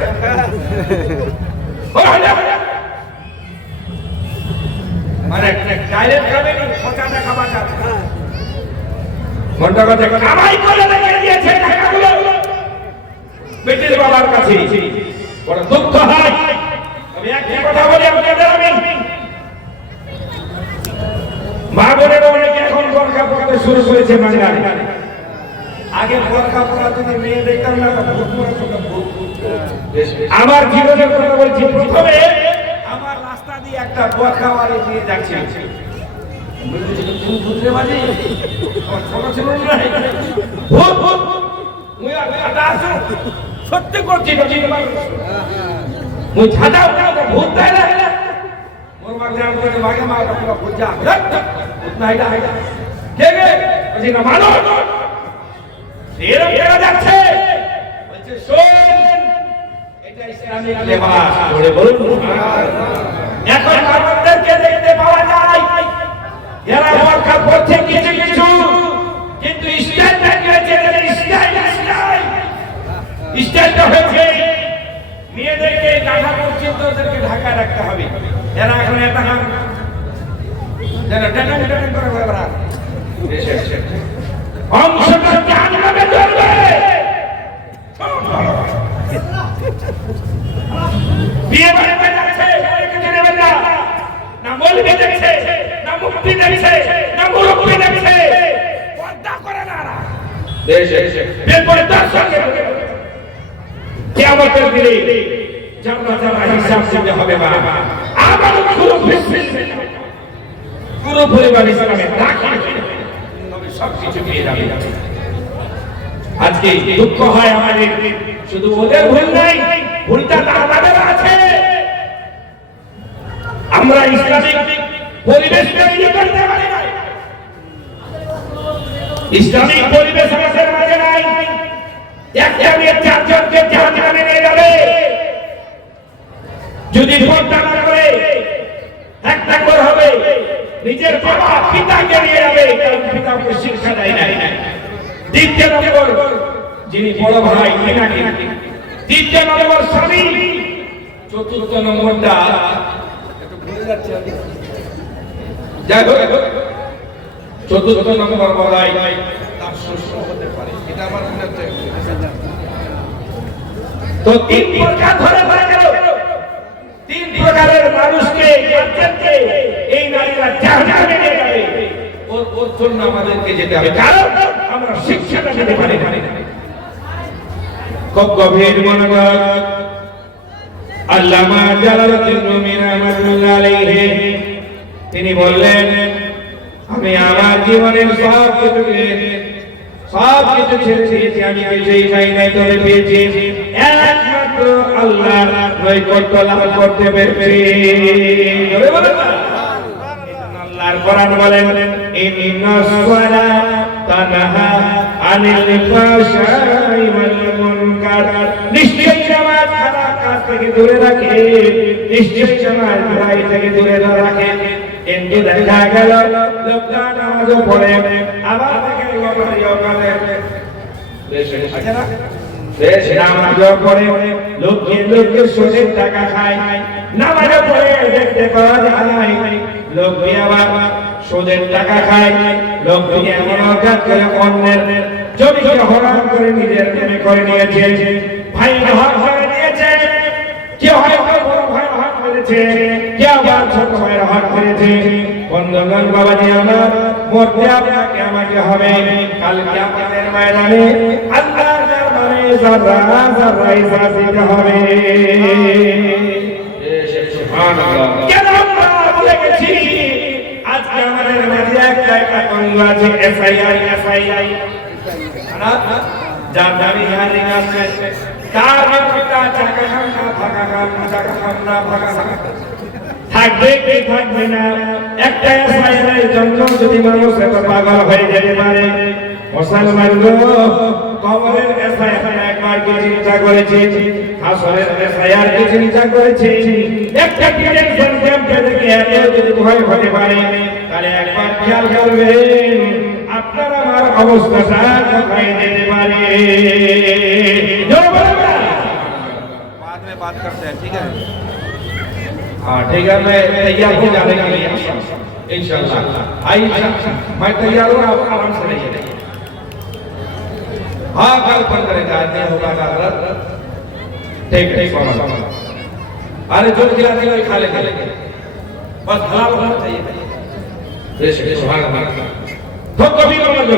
মানে ডাইরেক্ট খাবে না, খোঁচাটা খাবার যাবে। ঘন্টা কথা কামাই করে রেখে দিয়েছে টাকাগুলো বেটির বাবার কাছে। বড় দুঃখ হয়। আমি একটা কথা বলি আপনাদের, আমি মা বোনেরা অনেকে এখন বোরকা পরতে শুরু করেছে বাংলায়। আগে বোরকা পরা যদি মেয়ে দেখতাম না, আমার জীবনে কথা বলছি, প্রথমে আমার রাস্তা দিয়ে একটা বোরকা বাড়ি নিয়ে যাচ্ছে, সত্যি করছি ভূত দেয় না। এখন আমাদেরকে দেখতে পাওয়া যায় এরা বোরকা পরছে কিছু কিছু, কিন্তু স্টাইলটা হয়েছে স্টাইলটা হয়েছে মেয়েদেরকে ঢাকা পর্যন্ত ওদেরকে ঢাকা রাখতে হবে। এরা এখন এটা অংশটা জাহান্নামে জ্বলবে। বিয়ে বাড়িতে যাচ্ছে, কিছু নেবেন না, না মৌলবি দেখছে, না মুফতি দেখছে, না মুরব্বি দেখছে, পর্দা করে না। বেপরদার সঙ্গে কিয়ামতের দিনে জান্নাতের হিসাব দিতে হবে। বাবা আমার পুরো পরিবার ইসলামে সব কিছু পেয়ে যাবে। আজকে দুঃখ হয় আমাদের, শুধু ওদের ভুল নাই, ভুলটা আমাদের আছে। আমরা ইসলামিক পরিবেশ তৈরি করতে পারি না, ইসলামিক পরিবেশ আমাদের মাঝে নাই। একটা মেয়ে চারজনকে জাহান্নামে নিয়ে যাবে যদি পর্দা না করে। একটা করে হবে নিজের বাবা পিতাকে নিয়ে যাবে, কারণ পিতাকে শিক্ষা দেয় নাই। দ্বিতীয় নম্বর যিনি বড় ভাই পিতাকে, তৃতীয় নম্বর স্বামী, চতুর্থ নম্বরটা একটু ভুলে যাচ্ছে, যাই হোক চতুর্থ নম্বর বলাই তার শ্বশুর হতে পারে। এটা আমার মনে হচ্ছে তো তিন প্রকার ধরে পড়ে গেল। তিন প্রকারের মানুষকে এই নারীরা জাহান্নামে নিয়ে যাবে। ওর জন্য আমাদেরকে যেতে হবে, কারণ আমরা শিক্ষাটা দিতে পারি না। খুব গভীর মনোযোগ। আল্লামা জালালউদ্দিন রুমি রাহমাতুল্লাহ আলাইহি তিনি বললেন, আমি আমার জীবনের সব কিছু ছেড়ে দিয়েছি, আমি কিছুই চাই নাই, তবে পেয়েছি একমাত্র আল্লাহর নৈকট্য লাভ করতে পেরেছি। আল্লাহর কোরআন বলেন, ইন্নাস সালাতা তানহা আনিল ফাহশাই ওয়াল মুনকার, নিশ্চয়ই নামাজ খারাপ কাজ থেকে দূরে রাখে, নিশ্চয়ই জামাত ভাই থেকে দূরে রাখে। কিন্তু দেখা গেল লোকটা নামাজও পড়ে, আবার দেখে লোকটাও করে, আচ্ছা না বেশ নামাজও পড়ে, লোককে সুদের টাকা খায়, নামাজও পড়ে দেখতে পাওয়া যায় লোকটি আবার সুদের টাকা খায়। লোকটি এমন অকাজ করে অন্যের জমিকে হরণ করে নিজের নামে করে নিয়েছে, ভাই হরণ করে নিয়েছে, কেউ হয়তো বড় ভাই হরণ করেছে, কেউ আবার ছোট ভাই হরণ করেছে। বন্ধুগণ বাবাজি আমার মরতে আপনাকে আমাকে হবে, কাল কিয়ামতের ময়দানে আল্লাহর দরবারে যারা যারা হিসাব দিতে হবে। সুবহানাল্লাহ। কেন আমরা ভুলে গেছি? আজকে আমাদের মাঝে একটা কঙ্গ আছে, এসআই যার দাবি হারিয়ে আসছে, তার একটা টাকা খাম না ফাঁকা খাম, টাকা খাম না ফাঁকা খাম, থাকবে কি থাকবে না। একটা এসআইয়ের জন্য যদি মানুষ এত পাগল হয়ে যেতে পারে, মুসলমান কবরের এসআইয়ের একবার কি চিন্তা করেছে, হাসরের এসআইয়ের কি চিন্তা করেছে? একটা ডিটেনশন ক্যাম্পে থেকে এত যদি ভয় হতে পারে, তাহলে একবার খেয়াল করবেন আপনার আমার অবস্থাটা কোথায় যেতে পারে। बाद में बात करते हैं, ठीक है? हाँ ठीक है, मैं तैयार हो जाने के लिए इंशाल्लाह। आइए मैं तैयार हूँ, आप आराम से रहिए। हाँ कल फोन करेंगे, आज नहीं होगा जागरण, ठीक ठीक बाबा। अरे जो खिला देगा खा लेंगे, बस हलाल होना चाहिए। सुभान अल्लाह। तो कभी मत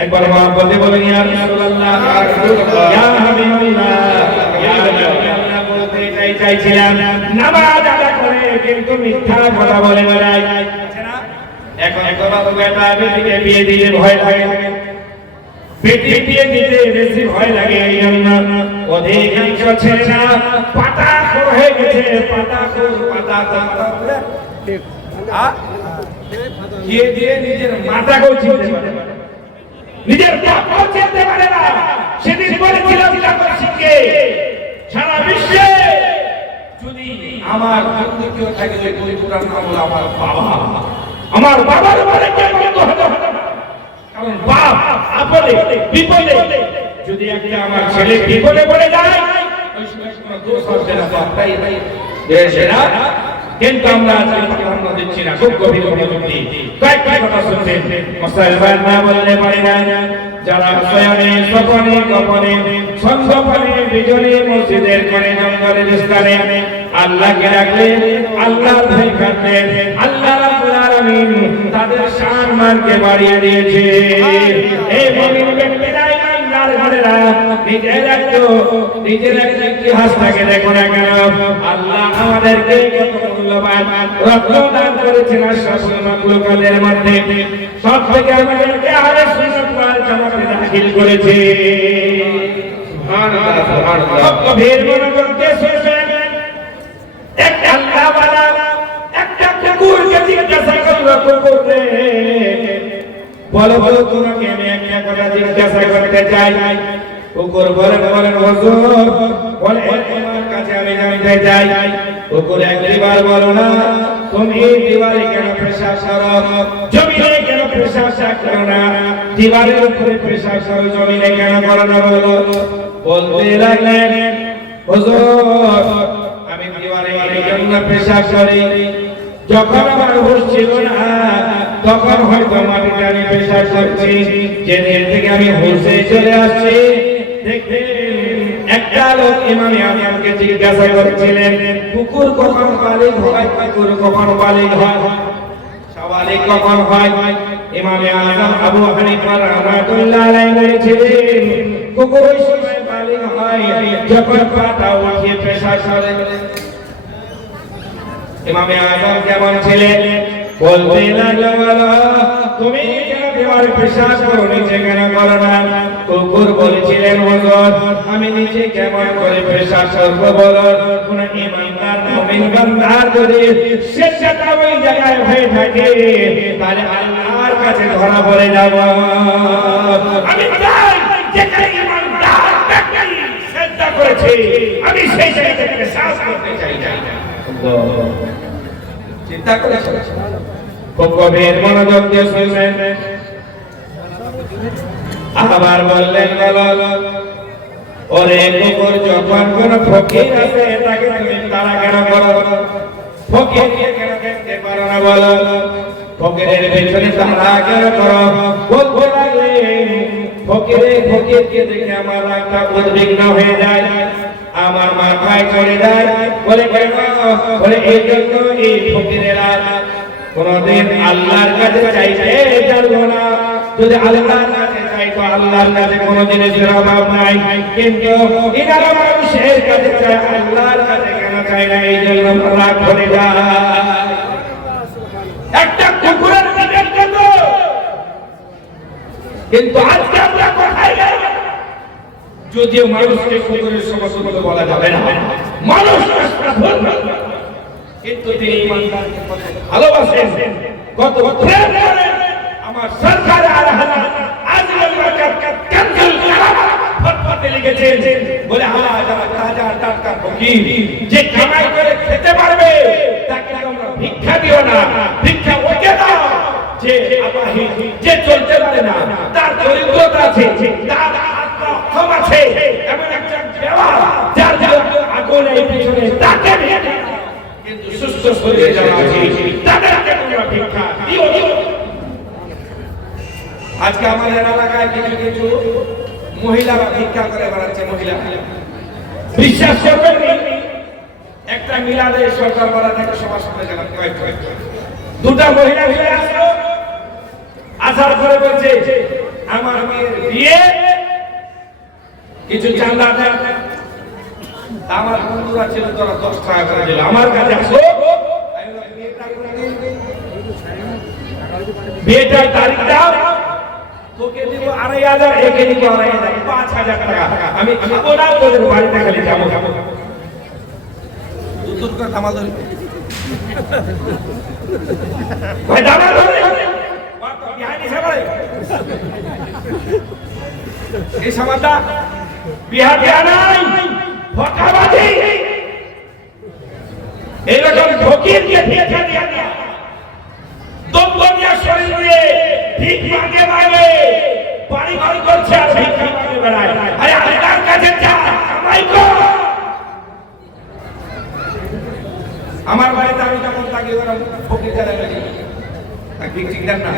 एक बार वहां बोलते बोलेंगे या रसूलुल्लाह, या हबीबल्लाह, या हबीबल्लाह बोलते চাইছিলাম নামাজ আদা করে কিন্তু মিথ্যা কথা বলে বেড়াই। আচ্ছা না, এখন বাবা বেটা বেটিকে বিয়ে দিতে ভয় লাগে, বেটি বিয়ে দিতে বেশি ভয় লাগে। এই জন্য অধিকাংশ ছেলেরা পাতাখোর হয়ে গেছে, পাতাখোর। ঠিক দিয়ে নিজের মাথাকেও চিনতে পারে না, নিজের বাপকেও চিনতে পারে না। সেদিন বলেছিলাম সিংকে, সারা বিশ্বে যদি আমার বন্ধু কেউ থাকে, ওই বন্ধুটার নাম হলো আমার বাবা। আমার বাবার উপরে কেউ বন্ধু হতে হবে না, কারণ বাপ আপদে বিপদে যদি একটা আমার ছেলে বিপদে পড়ে যায়, ওই সময় কোনো দোষ হবে না, বাপটাই দেশেরা। কিন্তু আমরা প্রাধান্য দিচ্ছি না, খুব গভীর মনোযোগী কয়েকটি কথা শুনছেন। মুসলমান না বললে পারে না, যারা স্বয়নে স্বপনে গোপনে সন্ধ্যাপনে বিজনে মসজিদের কোণে জঙ্গলের স্থানে আল্লাহকে রাখলেন, আল্লাহর ভয় করলেন, আল্লাহ রাব্বুল আলামিন তাদের সম্মানকে বাড়িয়ে দিয়েছে। এই মুমিন ব্যক্তিরা ইমানদার ঘরেরা নিজের একটা ইতিহাসটাকে দেখো না কেন, আল্লাহ আমাদেরকে কত মূল্যবান রত্ন দান করেছেন। আশরাফুল মাখলুকাতের মধ্যে সব থেকে আমাদেরকে আহলে সুন্নাত ওয়াল জামাতে দাখিল করেছে। সুবহানাল্লাহ, সুবহানাল্লাহ। গভীর মনোযোগ দিয়ে শুনবেন। এক আল্লাহওয়ালা একটা কুকুরকে জিজ্ঞাসা করলো, কুকুর রে বলো বলো তোমাকে আমি একটা কথা জিজ্ঞাসা করতে চাই। কুকুর বলেন হুজুর, বলে তোমার কাছে আমি জানতে চাই। কুকুর একবার বলো না, তুমি দিওয়ালে কেন পেশাব করো, জমিনে কেন পেশাব করো না, দিওয়ালের উপরে পেশাব করো, জমিনে কেন করো না বলো। বলতে লাগলেন হুজুর আমি দিওয়ালে এই জন্য পেশাব করি, যখন আমার হুঁশ ছিল না তখন হয়তো মাটিতে আমি পেশাব করছি, যেদিন থেকে আমি হুঁশে চলে আসছি দেখবেন একটা লোক ইমামে আজমকে জিজ্ঞাসা করেছিলেন কুকুর কখন বালিগ হয়, কুকুর কখন বালিগ হয়, সাবালিগ কখন হয়। ইমামে আজম আবু হানিফা রাহমাতুল্লাহ আলাইহি বলেছিলেন কুকুর ওই সময় বালিগ হয় যখন পাটা উঠিয়ে পেশাব করে। ইমামে আজম কেমন ছিলেন? বলতে লাগলো তুমি কেন দেওয়ার পেশাব করো, নিচে কেন করো না? কুকুর বলেছিলেন হুজুর আমি নিচে কেমন করে পেশাব করব বলো। কোন ইমানদার মুমিন বান্দার যদি শেষটা ওই জায়গায় হয়ে থাকে তাহলে আল্লাহর কাছে ধরা পড়ে যাব। আমি চাই যেখানে ইমানদার ব্যক্তি শেষটা করেছে, আমি সেই জায়গা থেকে সাহস করতে চাই না। চিন্তা করেছে খুব গভীর মনোযোগ দিয়ে শুনবেন। আবার বললেন, ওরে কুকুর, যখন কোন ফকির আছে তাকে তুমি তাড়া কেন করো? ফকিরকে কেন দেখতে পারো না বলো? ফকিরের পেছনে তাড়া কেন করো? বলতে লাগলেন, ফকিরকে দেখে আমার রাগটা উদ্বিগ্ন হয়ে যায়, আমার মাথায় চলে যায়। বলে কেন? বলে এই জন্য এই ফকিরেরা কোনদিন আল্লাহর কাছে চাইতে জানলো না। যদি আল্লাহর কাছে চাইতো, আল্লাহর কাছে কোনো জিনিসের অভাব নাই, কিন্তু এনারা মানুষের কাছে চায়, আল্লাহর কাছে কেন চায় না? এই জন্য রাগ করে যায়। একটা কুকুরের পিঠের জন্য। কিন্তু আজকে আমরা কোথায় গেলাম? যদিও মানুষকে কুকুরের সমস্যা বলে বলা যাবে না, মানুষ কিন্তু তিনি ইমানদারকে কত ভালোবাসেন, কত প্রেম করেন। আমার সরকার আজকাল ক্যান্সেল ফটফটে লিখেছেন, বলে যারা তাজা টাটকা ফকির যে কামাই করে খেতে পারবে তাকে তোমরা ভিক্ষা দিও না, ভিক্ষা ওকে দাও যে আবাহি, যে চলতে পারে না, তার দরিদ্রতা আছে, তার আত্মক্ষম আছে, এমন একটা ব্যবহার যার আগুন এই পিছনে তাকে কিন্তু সুস্থ শরীরে যারা আছে তাদেরকে তোমরা ভিক্ষা দিও। আজকে আমাদের এলাকায় কিছু কিছু মহিলারা ভিক্ষা করে বেড়াচ্ছে। মহিলা বিশ্বাস করবেন, একটা মিলাদে সরকার বাড়া থেকে সবার সামনে গেলাম, দুটা মহিলা মিলে আসলো, আসার পরে বলছে আমার মেয়ের বিয়ে, কিছু চাঁদা দেন। আমার বন্ধুরা ছিল, তোরা 10 টাকা করে দিল, আমার কাছে আসো, বিয়েটার তারিখ দাও, তোকে দিব 2500, একে দিব 2500, 5000 টাকা। আমি খাবো না, তোদের বাড়িতে খালি যাবো। দুধ করে থামা ধরে ভাই দাদা ধরে বিহানি সাবারে এই সমাজটা বিহার দেয়া নাই, ফটাবাজি এইরকম ফকিরকে ভিক্ষা দিয়া না, দমদমিয়া শরীর নিয়ে ভিক মাগে মাগে বাড়ি বাড়ি করছে আর ভিক্ষা মাগে বেড়ায়। আরে আল্লাহর কাছে যা, কামাই কর। আমার বাড়িতে আমি যখন থাকি ওরা ফকির যারা তাকে ভিক্ষিক দেন না,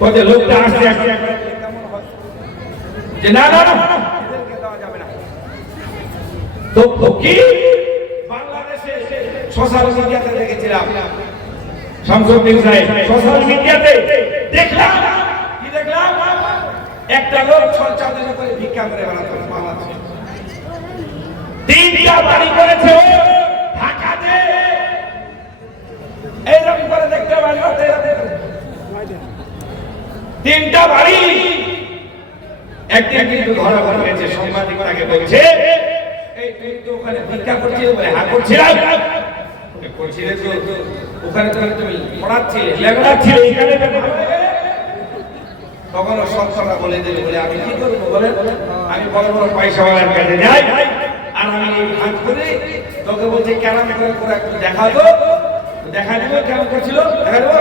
কত লোকটা আসছে যে না না এদেরকে দেওয়া যাবে না। তো ফকির বাংলাদেশে সোশ্যাল মিডিয়াতে দেখেছিলাম, শামসুদ্দিন সাহেব সোশ্যাল মিডিয়াতে দেখলাম, কি দেখলাম, একটা লোক 6 দিন করে ভিক্ষা করে বেড়াতো বাংলাদেশে। 3টা বাড়ি করেছে ঢাকাতে, এইরকম করে দেখতে পারি, 3টা বাড়ি। একদিন কিন্তু ধরা পড়ে গেছে, সাংবাদিক তাকে বলছে এই তুই তো ওখানে ভিক্ষা করছিস? বলে হ্যাঁ করছিলাম। করছিলে তো ওখানে তো তুমি পড়াচ্ছিলে, লেখাচ্ছিলে, এখানে তখন ও সব কথা বলে দিল। বলে আমি কি করবো বলেন, আমি বড় বড় পয়সাওয়ালার কাছে যাই আর আমি ভাগ করে তোকে বলছি কেমন করে একটু দেখা দো, দেখা দেবো কেমন করছিল, দেখা দেবো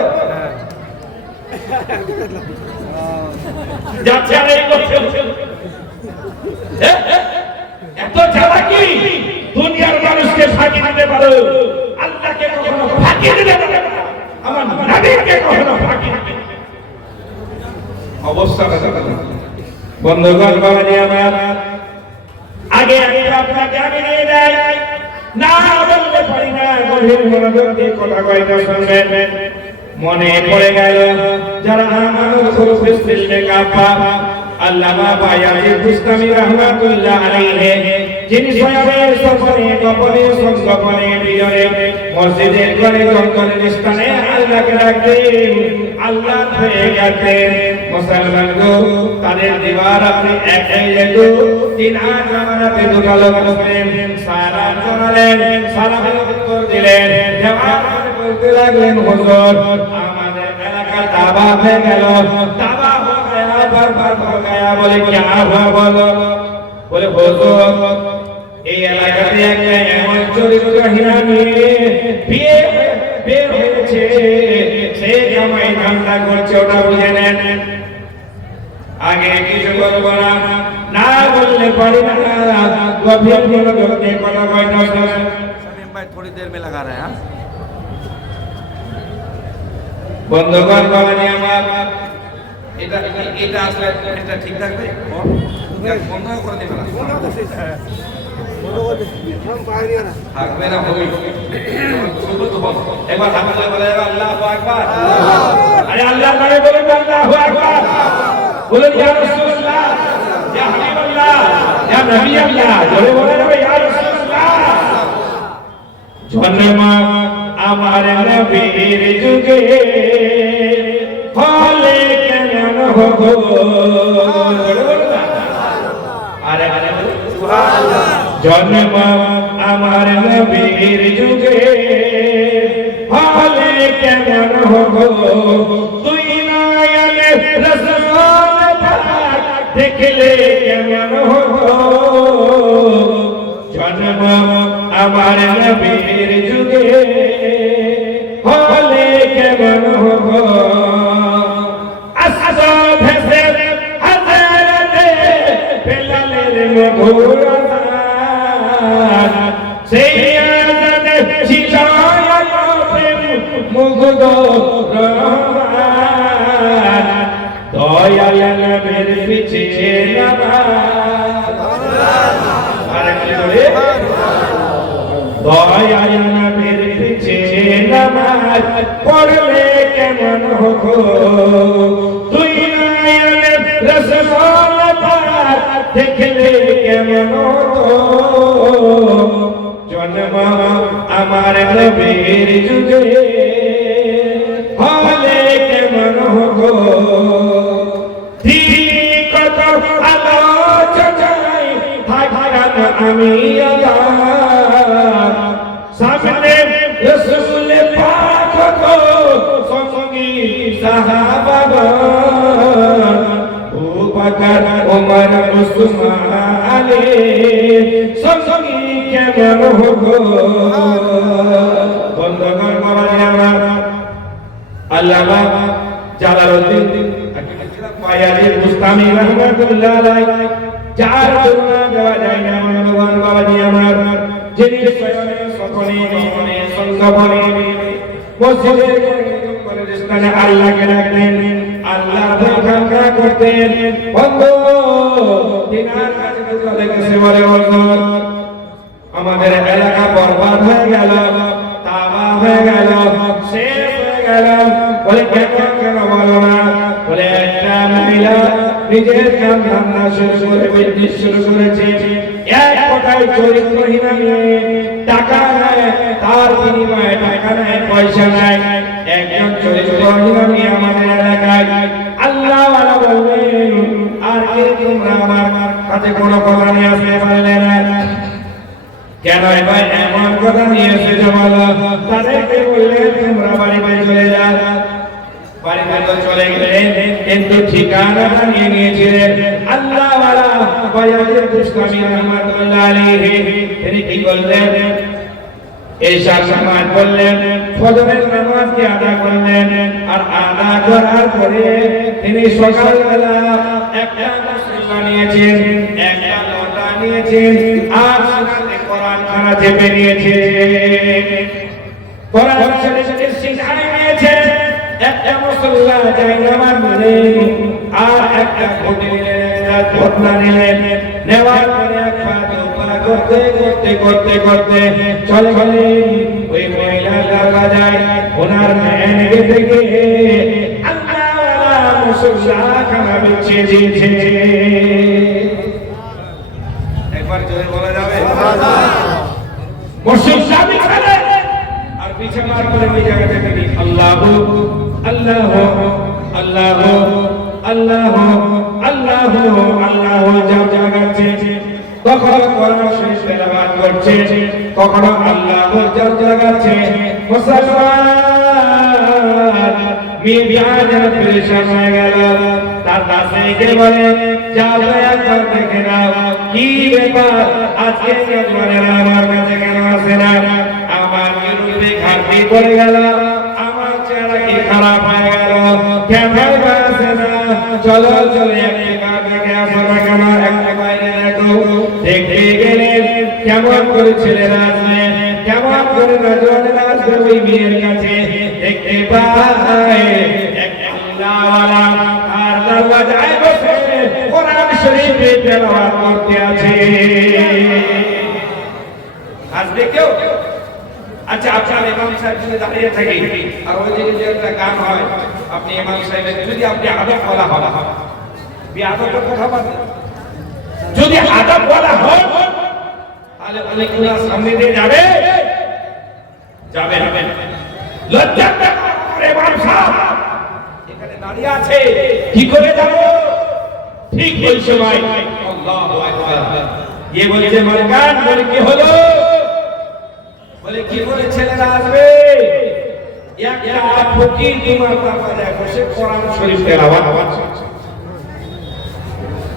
যাচ্ছে আর এই করছে। এত চালাকি, দুনিয়ার মানুষকে ফাঁকি দিতে পারো, আল্লাহকে কখনো ফাঁকি দিতে পারো না, আমার নবীকে কখনো ফাঁকি দিতে পারো না। অবস্থাটা বন্ধুগণ, বাবাজি আমার আগে আগে আপনাকে আমি নিয়ে যাই না, বলতে পারি না, গভীর মনোযোগ দিয়ে কথা কয়টা শুনবেন। মনে পড়ে গেল যারা আমাদের খুরুফিস কাফা আল্লামা বায়াজিদ বুস্তামি রাহমাতুল্লাহ আলাইহি, যিনি স্বয়ং সফরে গোপনে সংগোপনে বিজনে মসজিদের ঘরে জঙ্গলের স্থানে আল্লাহকে রাখতেন, আল্লাহ হয়ে গেছেন। মুসলমান গো, তাদের দিবার আপনি একই যেত 3 জামানাতে দুটো লোক আসলেন, সারা জানালেন, সারা উত্তর দিলেন, জবাব বলতে লাগলেন হুজুর আমাদের এলাকা তাবাহ হয়ে গেল, তাবাহ हो गया, बर्बाद हो गया। बोले क्या हुआ बोलो? বলে হুজুর এই এলাকাতে একটা এমন চরিত্রহীন মেয়ে বিয়ে বের হয়েছে, সে জামাই ধান্দা করছে, ওটা বুঝে নেন। আগে কিছু বলবো না, না বললে পারি না, গভীর মনোযোগ দিয়ে কথা কয়টা শোনেন। सलीम भाई थोड़ी देर में लगा रहे हैं। বন্ধুগণ বাবাজি আমার, এটা এটা আসলে এটা ঠিক থাকবে বন্ধ করে দেবে না থাকবে না হবে একবার হাত তুলে বলে আল্লাহু আকবার। আরে আল্লাহর নামে বলেন আল্লাহু আকবার, বলেন ইয়া রাসূলুল্লাহ, ইয়া হাবিবাল্লাহ, ইয়া নবী আল্লাহ, জোরে বলেন ইয়া রাসূলুল্লাহ। জন্ম আমার নবীর যুগে ফলে কেমন হবো, আরে আরে সুবহানাল্লাহ। জন্ম আমার নবীর যুগে ফলে কেমন হবো, তুই নয়নে রাসূল পাক দেখলে কেমন হবো। জন্ম আমার নবীর যুগে হলে কেমন হবো, আসা ভেসে হাজারে বেলালের মধুর আযান, সেই আযানে শিশায় প্রেম মুগ্ধ রহমান, দয়াল নবীর পিছে নামাজ, আরে কি বলে দয়াল নবীর পিছে নামাজ পড়লে কেমন হবো, তুই নয়নে রাসূল পাক দেখলে কেমন হতো। জন্ম আমার নবীর যুগে হলে কেমন হবো, কত আলোচনায় থাকলাম আমি সামনে রাসূল পাক গো, সঙ্গী সাহাবাগণ, আবু বকর ওমর উসমান আলী, সঙ্গী কেমন হবো। বন্ধুগণ বাবাজি আমার, আল্লামা জালালউদ্দিন বায়ানী বুস্তামি রাহমাতুল্লাহ আলাইহি, যার তুলনা দেওয়া যায় না। বন্ধুগণ বাবাজি আমার, যিনি স্বয়ং সকলে মনে সংগঠনে মসজিদের স্থানে আল্লাহকে রাখতেন, আল্লাহর ভয় কামনা করতেন। বন্ধু দিনার কাছে চলে গেছে বলে হুজুর আমাদের এলাকা বরবাদ হয়ে গেল, তাবা হয়ে গেল, শেষ হয়ে গেল। বলে কেন কেন বলো না, বলে একটা মহিলা নিজের কাম ধান্দা শুরু করে বিজনেস শুরু করেছে, এক কথায় চরিত্রহীন মেয়ে, টাকা নেয়, তার বিনিময়ে টাকা নেয়, পয়সা নেয়। একজন চরিত্রহীন মেয়ে আমাদের এলাকায়। আল্লাহ ওয়ালা বললেন, আর কে তোমরা আমার কাছে কোনো কথা নিয়ে আসতে পারলে না, কেন ভাই এমন কথা নিয়ে এসেছো বলো। তাদেরকে বললেন তোমরা বাড়িতে চলে যাও। বাড়িতে তো চলে গেলেন, কিন্তু ঠিকানাটা নিয়ে নিয়েছিলেন আল্লাহ ওয়ালা বায়ানী বুস্তামি রাহমাতুল্লাহ আলাইহি। তিনি কি বললেন, এশার নামাজ পড়লেন, ফজরের নামাজকে আদা করলেন, আর আদা করার পরে তিনি সকালবেলা একটা মুসল্লা নিয়েছেন, একটা লোটা নিয়েছেন, আর সাথে কোরআন খানা চেপে নিয়েছেন, কোরআন শরীফের সিজদায় নিয়েছেন, একটা মুসল্লা জায়নামাজ নিলেন, আর একটা ঘটি নিলেন, একটা ঘটনা নিলেন। নেওয়ার পরে এক পা দুপা করতে করতে করতে করতে চলে গেলেন ওই মহিলার লাগা যায়, ওনার ম্যান গেতে গিয়ে আল্লাহ ওয়ালা মুসল্লা খানা বিছিয়ে দিয়েছে। একবার জোরে বলা যাবে মুসল্লা বিছালে, আর বিছানার পরে ওই জায়গা থেকে আল্লাহু আল্লাহু আল্লাহু আল্লাহু আল্লাহু আল্লাহু জাগাচ্ছে। কখনো কোরআন শরীফ তেলাওয়াত করছে, কখনো আল্লাহু জাগাচ্ছে। মুসলমান মিজান পেরেশান হয়ে গেল। আর কাছে গিয়ে বলে যাও একবার দেখে নাও কি ব্যাপার আজকে মেজবানেরা আমার কাছে কেন আসে না, আমার বিরুদ্ধে ঘাটতি পড়ে গেল, আমার চেহারা কি খারাপ হয়ে গেল, কেন আসে না, চলো চলো একবার দেখে আসো না কেন, একটা বাইরে দেখো। দেখতে গেলেন কেমন করে ছেলেরা আসবে, কেমন করে নজরেরা আসবে ওই মেয়ের কাছে, দেখতে পায় এক আল্লাহওয়ালা আর দরওয়াজায় বসে কোরআন শরীফে তেলাওয়াত করতে আছে। আসবে কেউ? আচ্ছা আপনার ইমাম সাহেব যদি দাঁড়িয়ে থাকে আর ওই দিকে যে একটা গান হয়, আপনি ইমাম সাহেবের যদি আপনি আদব বলা হয়, বেয়াদবের কথা বলেন, যদি আদব বলা হয় তাহলে অনেকগুলো সামনে দিয়ে যাবে যাবে যাবে লজ্জা করে ইমাম সাহেব এখানে দাঁড়িয়ে আছে, কি করে যাব? ঠিক ওই সময় আল্লাহু আকবার ये বলছে মারকান, বলে কি হলো? বলে কি করে ছেলেরা আসবে? একটা ফকির তোমার বাবারে বসে কোরআন শরীফ তেলাওয়াত করছে।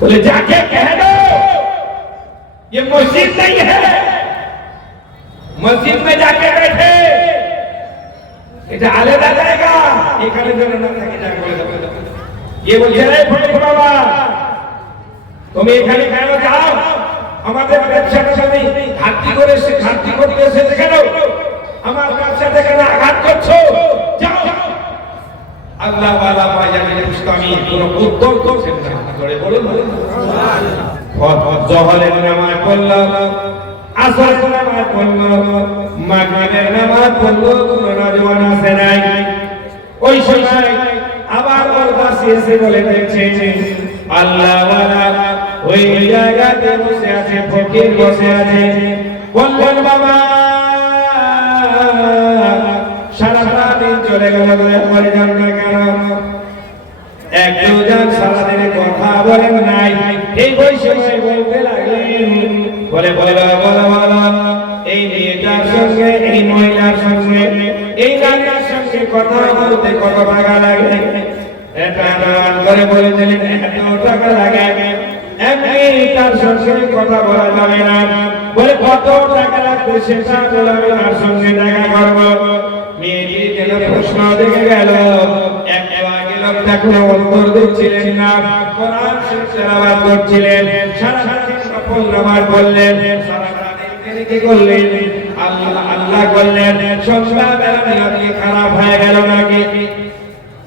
बोले जाके कह दो ये मस्जिद नहीं है, मस्जिद में जाके बैठे এটা আলাদা জায়গা, এখানে যেন না থাকে যা বলে দাও। ये বলছে রে ফকির বাবা তুমি এখানে কেন যাও? আমাদের ব্যবসার সাথে ঘাটতি করে সে ঘাটতি করতে এসেছে কেন? আমার ব্যবসাতে কেন আঘাত করছো? যাও। আল্লাহ ওয়ালা পায়জামে মুস্তামি কোন উত্তর করছেন না, ধরে বলুন সুবহানাল্লাহ। জহরের নামাজ পড়লাম, আসরের নামাজ পড়লাম, মাগরিবের নামাজ পড়লো, কোন নওজওয়ান আসে নাই। ওই সময় আবার ওর পাশে এসে বলে দেখছে আল্লাহ ওয়ালা ওই জায়গাতে বসে আছে, ফকির বসে আছে। বললেন বাবা সারাদিন চলে গেল, পরে যান না কেন? এক দুজন সারাদিনে কথা বলেন নাই, এই ওই সময় বলতে লাগলেন, বলে বলো বলো বলো এই মেয়েটার সঙ্গে এই মহিলার সঙ্গে এই নারীর সঙ্গে কথা বলতে কত টাকা লাগে? এটা দান করে বলে দিলেন এত টাকা লাগে, এমনি তার সঙ্গে কথা বলা যাবে না। বলে কত টাকা লাগবে সেটা বলে আমি তার সঙ্গে দেখা করবো। মেয়েটি যেন প্রশ্ন দেখে গেল, একেবারে লোকটা কোনো উত্তর দিচ্ছিলেন না, কোরআন শরীফ তেলাওয়াত করছিলেন, সারা দিন নফল নামাজ পড়লেন, সারা দিন কি করলেন? আল্লাহ আল্লাহ করলেন। সন্ধ্যাবেলা কি খারাপ হয়ে গেল নাকি?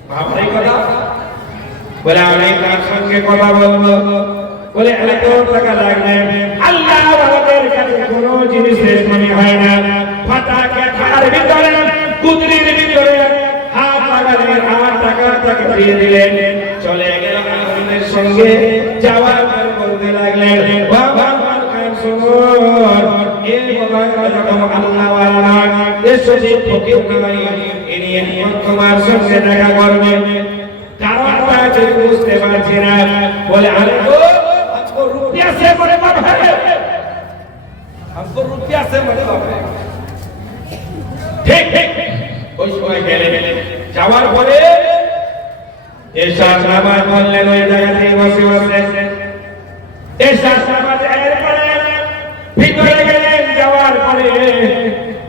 ভাবলাই কথা। বলে আমি তার সঙ্গে কথা বলবো, বলে এত টাকা লাগবে। আল্লাহ আমাদের কাছে কোনো জিনিস শেষ মনে হয় না। ফাটা খার ভিতরে কুদরির ভিতরে হাত লাগালেন, আর টাকা টাকা দিয়ে দিলেন, চলে গেল আল্লাহর সঙ্গে। যাওয়ার পর বলতে লাগলেন বাবা খান সুমন এই বাবা যখন আল্লাহ ওয়ালা এসে যে ফকির নাই ইনি তোমার সঙ্গে দেখা করবে, কারণটা যে বুঝতে পারছি না। বলে আরে ও हमको रुपया से बड़े बाप है, हमको रुपया से बड़े बाप है। ঠিক ঠিক ওই সময় গেলে যাওয়ার পরে এশার নামাজ পড়লেন, ওই জায়গাতে বসে বসে এশার নামাজ এর পরে ভিতরে গেলেন। যাওয়ার পরে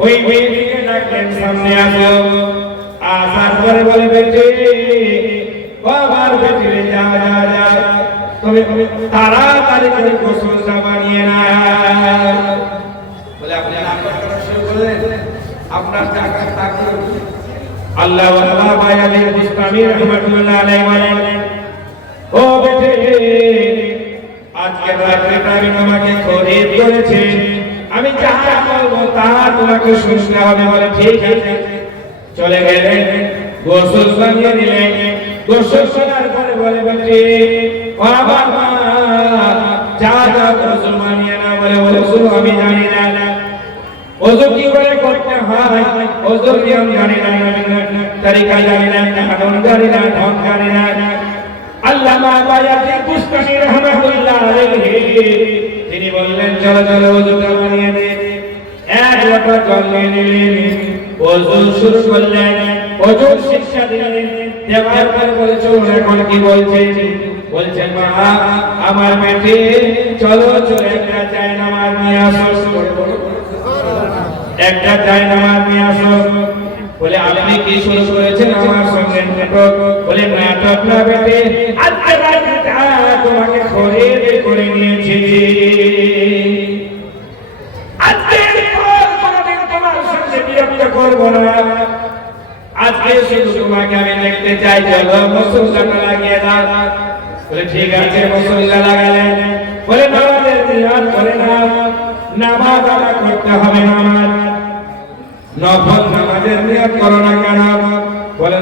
ওই মেয়েটিকে ডাকলেন সামনে আসো। আসার পরে বলে বেটি বাবার বেটি রে যা যা যা তুমি তাড়াতাড়ি করে গোসলটা বানিয়ে না। বলে আপনি নাটক করা শুরু করলেন, আপনার টাকা তাকে আল্লাহ ওয়ালা বায়ালি মুস্তামি রাহমাতুল্লাহ আলাইহি বলেন ও বেটি আজকে রাতে আমি তোমাকে খরিদ করেছি, আমি যা বলবো তা তোমাকে শুনতে হবে। বলে ঠিক আছে। চলে গেলেন, গোসল বানিয়ে নিলেন। গোসল করার পরে বলে বেটি বাবা যা যা গোসল বানিয়ে না। বলে গোসল আমি জানি না, ওযু কি করে করতে হয় ওযুর নিয়ম জানি না, তরিকা জানি না, কানুন জানি না, ঢং জানি না। আল্লামা বায়াতি বুস্তামি রাহমাতুল্লাহ আলাইহি তিনি বললেন চলো চলো ওযুটা বানিয়ে নে। এক লোটা জল নিয়ে নিলেন, ওযু শুরু করলেন, ওযুর শিক্ষা দিলেন। দেওয়ার পর বলে চলুন এখন কি বলছে বলছেন মা আমার বেটি চলো চলে একটা জায়নামাজ নিয়ে আসো, একটা জায়নামাজ নিয়ে আসো। বলে আপনি কি শুরু করেছেন আমার সঙ্গে নাটক? বলে নাটক না বেটি, আজকে রাতটা তোমাকে খরিদ করে নিয়েছি, আজকে কোনদিন তোমার সঙ্গে বিরক্ত করবো না, আজকে শুধু তোমাকে আমি দেখতে চাই, চলো মুসলমানটা লাগিয়ে দাও। বলে ঠিক আছে মুসলমান লাগালেন। বলে নামাজের নিয়ত করে না, নামাজ আদা করতে হবে, নামাজ নফল নামাজের নিয়ত করো না কেন? বলে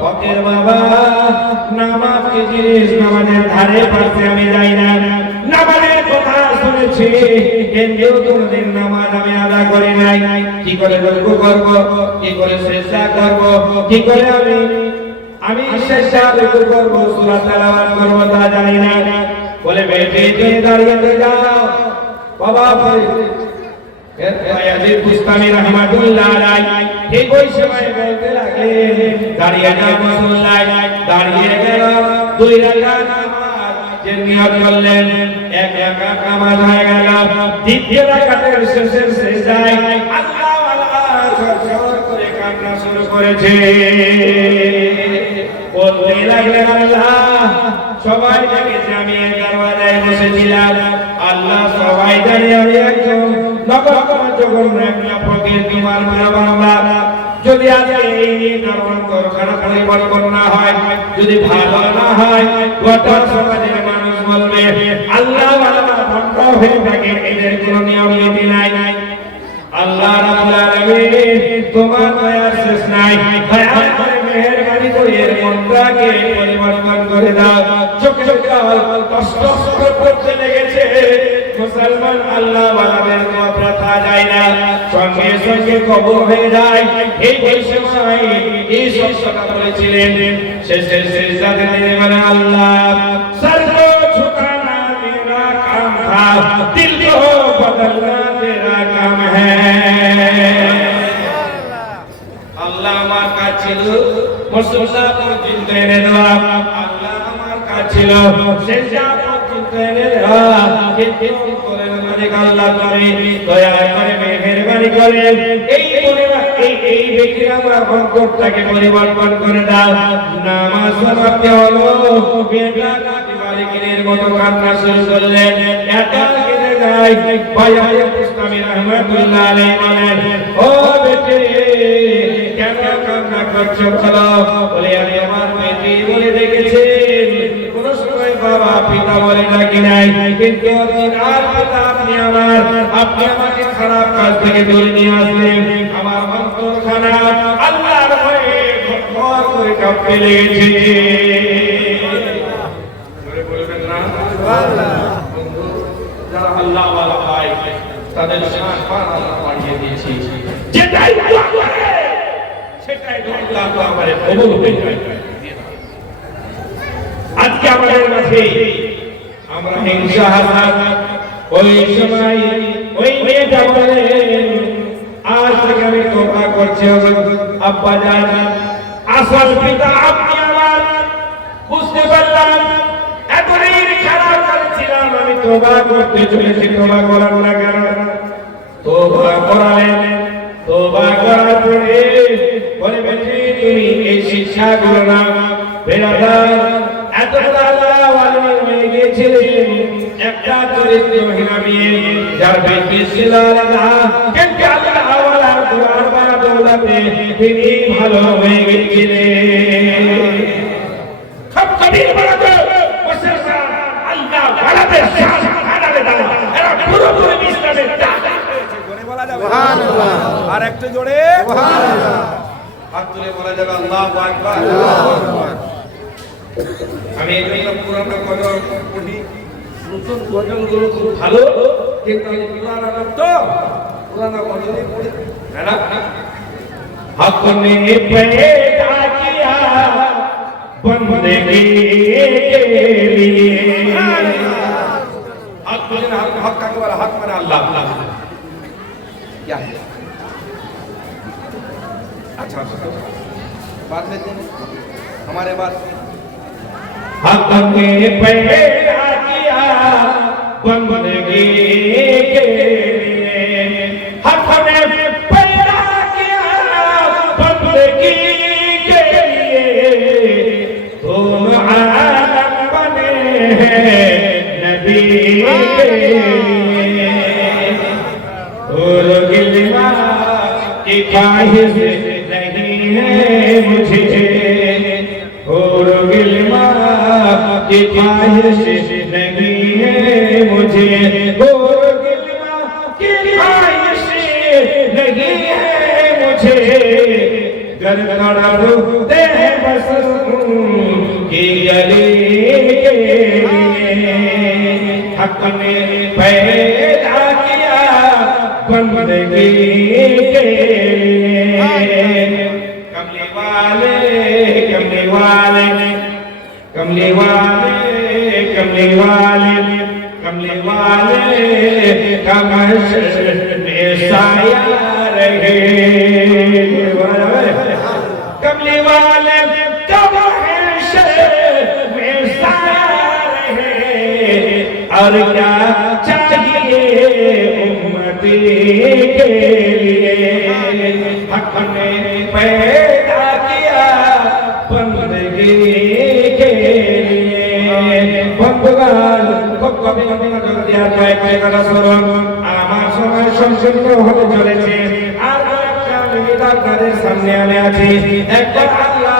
ফকির বাবা নামাজ কি জিনিস, নামাজের ধারে পাশে আমি যাই না, নামাজের কথা শুনেছি কিন্তু কোনদিন নামাজ আমি আদা করি নাই। কি করে রুকু করব, কি করে সিজদা করব, কি করে আমি সিজদা রুকু করব, সূরা তেলাওয়াত করব তা জানি না। বলে বেটি তুমি দাঁড়িয়ে যাও বাবা। ইয়াজিদ বুস্তামি রাহমাতুল্লাহ আলাইহি ঠিক ওই সময় বলতে লাগলেন দাঁড়িয়ে যাও মুসল্লাই, দাঁড়িয়ে গেল, দুই রাকাত নামাজ যে নিয়ত করলেন, এক রাকাত নামাজ হয়ে গেল, দ্বিতীয় রাকাতের শেষের সিজদায় আল্লাহ আল্লাহ জোর করে কান্না শুরু করেছে। বলতে লাগলেন আল্লাহ সবাই দেখেছে আমি এই দরওয়াজায় বসেছিলাম, আল্লাহ সবাই জানে আমি একজন জঘন্য একটা ফকির, তোমার বাবা যদি আজকে এই ধর্মান্তর খারাপ পরিবর্তন না হয়, যদি ভালো না হয়, গোটা সমাজের মানুষ বলবে আল্লাহ আল্লাহ ভক্ত হয়ে থাকে, এদের কোনো নিয়ম নীতি নাই। আল্লাহ রাব্বুল আলামিন তোমার দয়ার শেষ নাই, দয়া করে মেহেরবানি করে এর মনটাকে পরিবর্তন করে দাও। চোখে চোখে কষ্ট করতে লেগেছে মুসলমান, আল্লাহ ওয়ালাদের দোয়া প্রথা যায় না, সঙ্গে সঙ্গে কবুল হয়ে যায়। এই সময় এই শব্দটা বলেছিলেন শেষের সিজদাতে তিনি বলেন আল্লাহ সর কো ঝুকানা মেরা কাম থা, দিল কো বদলনা তেরা কাম হ্যায়। আল্লাহ আমার কাজ ছিল মুসল্লা পর্যন্ত এনে দেওয়া, আল্লাহ আমার কাজ ছিল সিজদা পর্যন্ত এনে দেওয়া, কিন্তু করেন মালিক আল্লাহ করে দয়া করে মেহেরবানি করে এই ব্যক্তির আমার অন্তরটাকে পরিবর্তন করে দাও। নামাজ সমাপ্তি হলো, বেটা মালিকের মতো কান্না শুরু করলেন, এটা কেটে যায়। ভাই বুস্তামি রাহমাতুল্লাহ আলাইহি বলেন ও বেটে কেন কান্না করছো? বলে আমি আমার বেটি বলে দেখেছেন, কোন সময় বাবা পিতা বলে ডাকি নাই, কিন্তু আর পিতা আপনি আমাকে খারাপ কাজ থেকে দূরে নিয়ে আসলেন, আমার অন্তর খারাপ, আল্লাহর ভয়ে ঘর করে কাঁপতে লেগেছে। বলবেন না সুবহানাল্লাহ? যারা আল্লাহ ওয়ালা ভাই তাদের শান পান আল্লাহ বাড়িয়ে দিয়েছে, যেটাই দোয়া করে সেটাই আল্লাহ আমাদের কবুল হয়ে যায়। আজকে আমাদের কাছে আমরা হিংসা হাসাদ, ওই সময় ওই মেয়েটা বলেন আজ থেকে আমি তওবা করছি আব্বা জান, আসল পিতা আপনি আমার, বুঝতে পারলাম এতদিন খারাপ করেছিলাম, আমি তওবা করতে চলেছি, তওবা করার না কেন? তওবা করালেন, তওবা করার পরে বলে বেটি তুমি এই শিক্ষাগুলো না বেরাদার এত আল্লাহ ওয়ালি হয়ে গিয়েছিলেন, একটা চরিত্রহীন মেয়ে যার বেটি ছিল আলাদা, কিন্তু আল্লাহ ওয়ালার দুয়ার বারা দৌলতে তিনি ভালো হয়ে গিয়েছিলেন। সব কবির বলা তো মুসলমান আল্লাহ ওয়ালাদের শান আনালে দাও, এরা পুরোপুরি ইসলামের দাস। জোরে বলা যাবে সুবহানাল্লাহ, আর একটু জোরে সুবহানাল্লাহ, হাত তুলে বলা যাবে আল্লাহু আকবার, আল্লাহু আকবার। আমি এই জন্য পুরানো গজল পড়ি, নতুন গজলগুলো খুব ভালো, কিন্তু আমি পুরানো তো পুরানো গজলই পড়ি না। अपने पैदा किया बंदगी के लिए, हक का वाला हक माना अल्लाह क्या है? अच्छा बात लेते हैं हमारे बात हक में पैदा किया बंदगी के लिए, हक में पैदा किया बंदगी के लिए, तुम आलम बने हैं नबी के लिए। और गिलवा की ख्वाहिश नहीं है मुझे, और गिलवा की ख्वाहिश नहीं है मुझे, और गिलवा की ख्वाहिश नहीं है मुझे। घर तड़पते हैं बस की गली के लिए, हक ने पैदा किया बंदगी के लिए। कमली वाले कमली वाले कमली वाले कमली वाले कमली वाले कमश में साया रहे, कमली वाले कमश में साया रहे। और क्या चाहिए उम्मती के लिए, हक ने पैदा किया बंदगी के लिए। बंदगान কবি কবি জগতিয়ার কয়েক কথা শুনুন, আমার সময় সংক্ষিপ্ত হতে চলেছে। আর একটা মিনিট আপনাদের সামনে আমি আছি। একবার আল্লাহ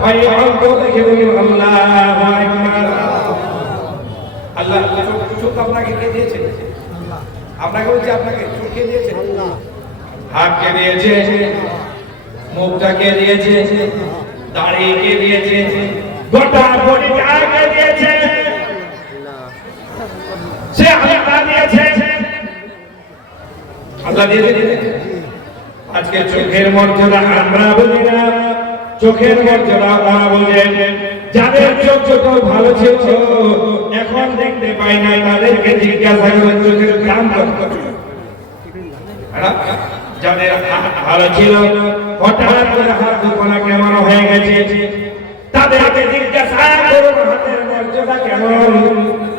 ভয় অল্প দেখে বলুন আল্লাহু আকবার। আল্লাহ চোখ আপনাকে কে দিয়েছে? আপনাকে বলছি, আপনাকে চোখ কে দিয়েছে? হাত কে দিয়েছে? মুখটা কে দিয়েছে? দাড়ি কে দিয়েছে? গোটা বডিটা কে দিয়েছে? সে আল্লাহ দিয়েছে, আল্লাহ দিয়েছে। আজকে চোখের মর্যাদা আমরা বুঝি না, চোখের মর্যাদা তারা বোঝেন। যাদের চোখ ছোট ভালো ছিল এখন দেখতে পাই না, তাদেরকে জিজ্ঞাসা করে চোখের দাম কত। যাদের ভালো ছিল হঠাৎ করে হাত দুখানা কেমন হয়ে গেছে, তাদেরকে জিজ্ঞাসা করুন হাতের মর্যাদা কেমন,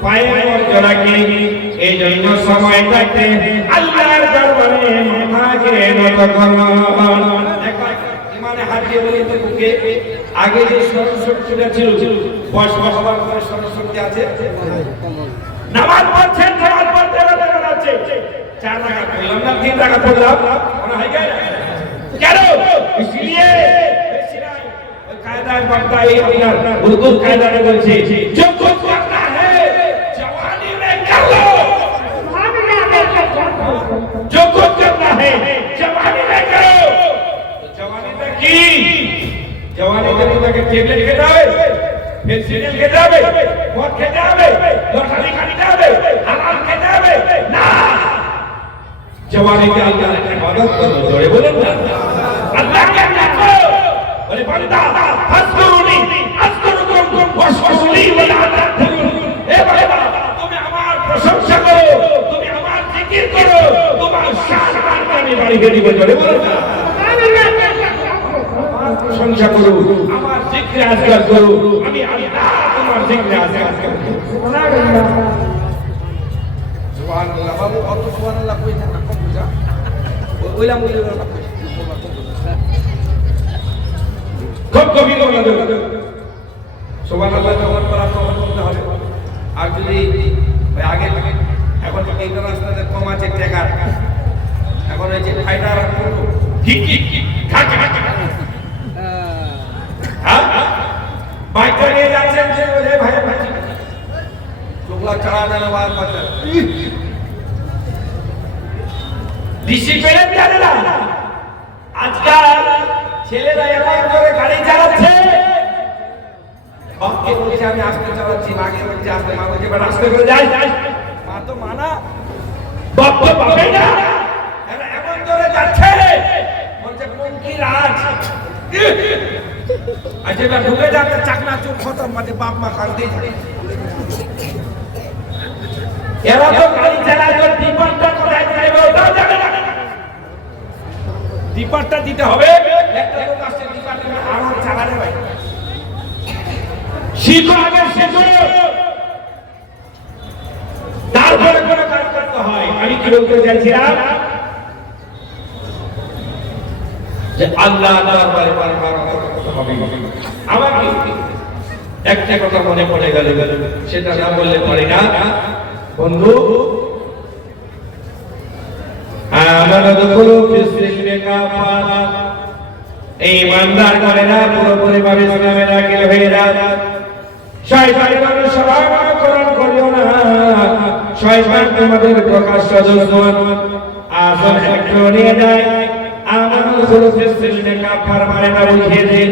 পায়ের মর্যাদা কি। এই জন্য সময় থাকতে আল্লাহর দরবারে মাথাকে নত করুন। ইমানে হাত দিয়ে বলি তো বুকে আগে যে স্মরণশক্তিটা ছিল, বয়স হওয়ার পরে স্মরণশক্তি আছে। নামাজ পড়ছেন, নামাজ পড়তে দেখা যাচ্ছে 4 রাকাত পড়লাম না 3 রাকাত পড়লাম, মনে হয় কেন? इसलिए कायदा बनता है अपना उर्दू कायदा में बोलছে जो कुछ करना है जवानी में कर लो, जो कुछ करना है जवानी में करो। तो जवानी में की जवानी में তাকে ট্যাবলেট খেতে হবে, পেন্সিল খেতে হবে, মদ খেতে হবে, লটারি খেতে হবে, হারাম খেতে হবে না। जवानी के अल्लाह की इबादत करो, जोड़े बोलो ना अल्लाह के डाको। बोले बंदा फस्कुरुनी अस्कुरुकुम वशकुरुनी वला तकफुरुन। ए बंदा তুমি আমার প্রশংসা করো, তুমি আমার জিকির করো, তোমার শান আমি বাড়িয়ে দিব, জোড়ে বলো না আমার প্রশংসা করো, আমার জিকির আজকার করো, আমি আল্লাহ তোমার জিকির আজকার করব। সুবহানাল্লাহ সুবহানাল্লাহ। বাবু অত সুবহানাল্লাহ কই না কম বুঝা ওইলা মুলি না খুব কবি বলা দেব। সুবহানাল্লাহ যখন করা তখন বলতে হবে। আর যদি আগে এখন এইটা রাস্তাতে কম আছে টাকা, এখন এই যে ফাইটার কি কি খাক খাক হ্যাঁ বাইক নিয়ে যাচ্ছেন যে ওরে ভাই ভাই চোখলা চড়া না বার পাতা ডিসিপ্লিন জানে না। আজকাল ছেলেরা এমন করে গাড়ি চালাচ্ছে, বাপকে বলছে আমি আস্তে চালাচ্ছি, মাকে বলছে আস্তে, মা বলছে বাবা আস্তে করে যাই, মা তো মানা, বাপ তো পাবে না, এমন করে যাচ্ছে বলছে কোন কি রাজ। আচ্ছা এবার ঢুকে যাচ্ছে চাকনা চোখ খতম, মানে বাপ মা কাঁদতেই থাকে। এরা তো গাড়ি চালায় তো ডিপার্টটা কোথায় যাবে ওটাও জানে না। ডিপার্টটা দিতে হবে, একটা লোক আসছে ডিপার্টে আমার চালাতে ভাই শিখো, আগে শেষ বলতে চাইছিলাম যে আল্লাহ দরবারে বারবার করতে হবে। আমার একটা কথা মনে পড়ে গেল, সেটা না বললে পারি না বন্ধু। এই ইমানদার করে না পুরোপুরি ভাবে ইসলামে দাখিল হয়ে যায়। শয়তানের অনুসরণ করিও না, শয়তান তোমাদের প্রকাশ্য দুশমন। আসল একটু নিয়ে যায় আমার কাফার মানে না বুঝিয়ে দিন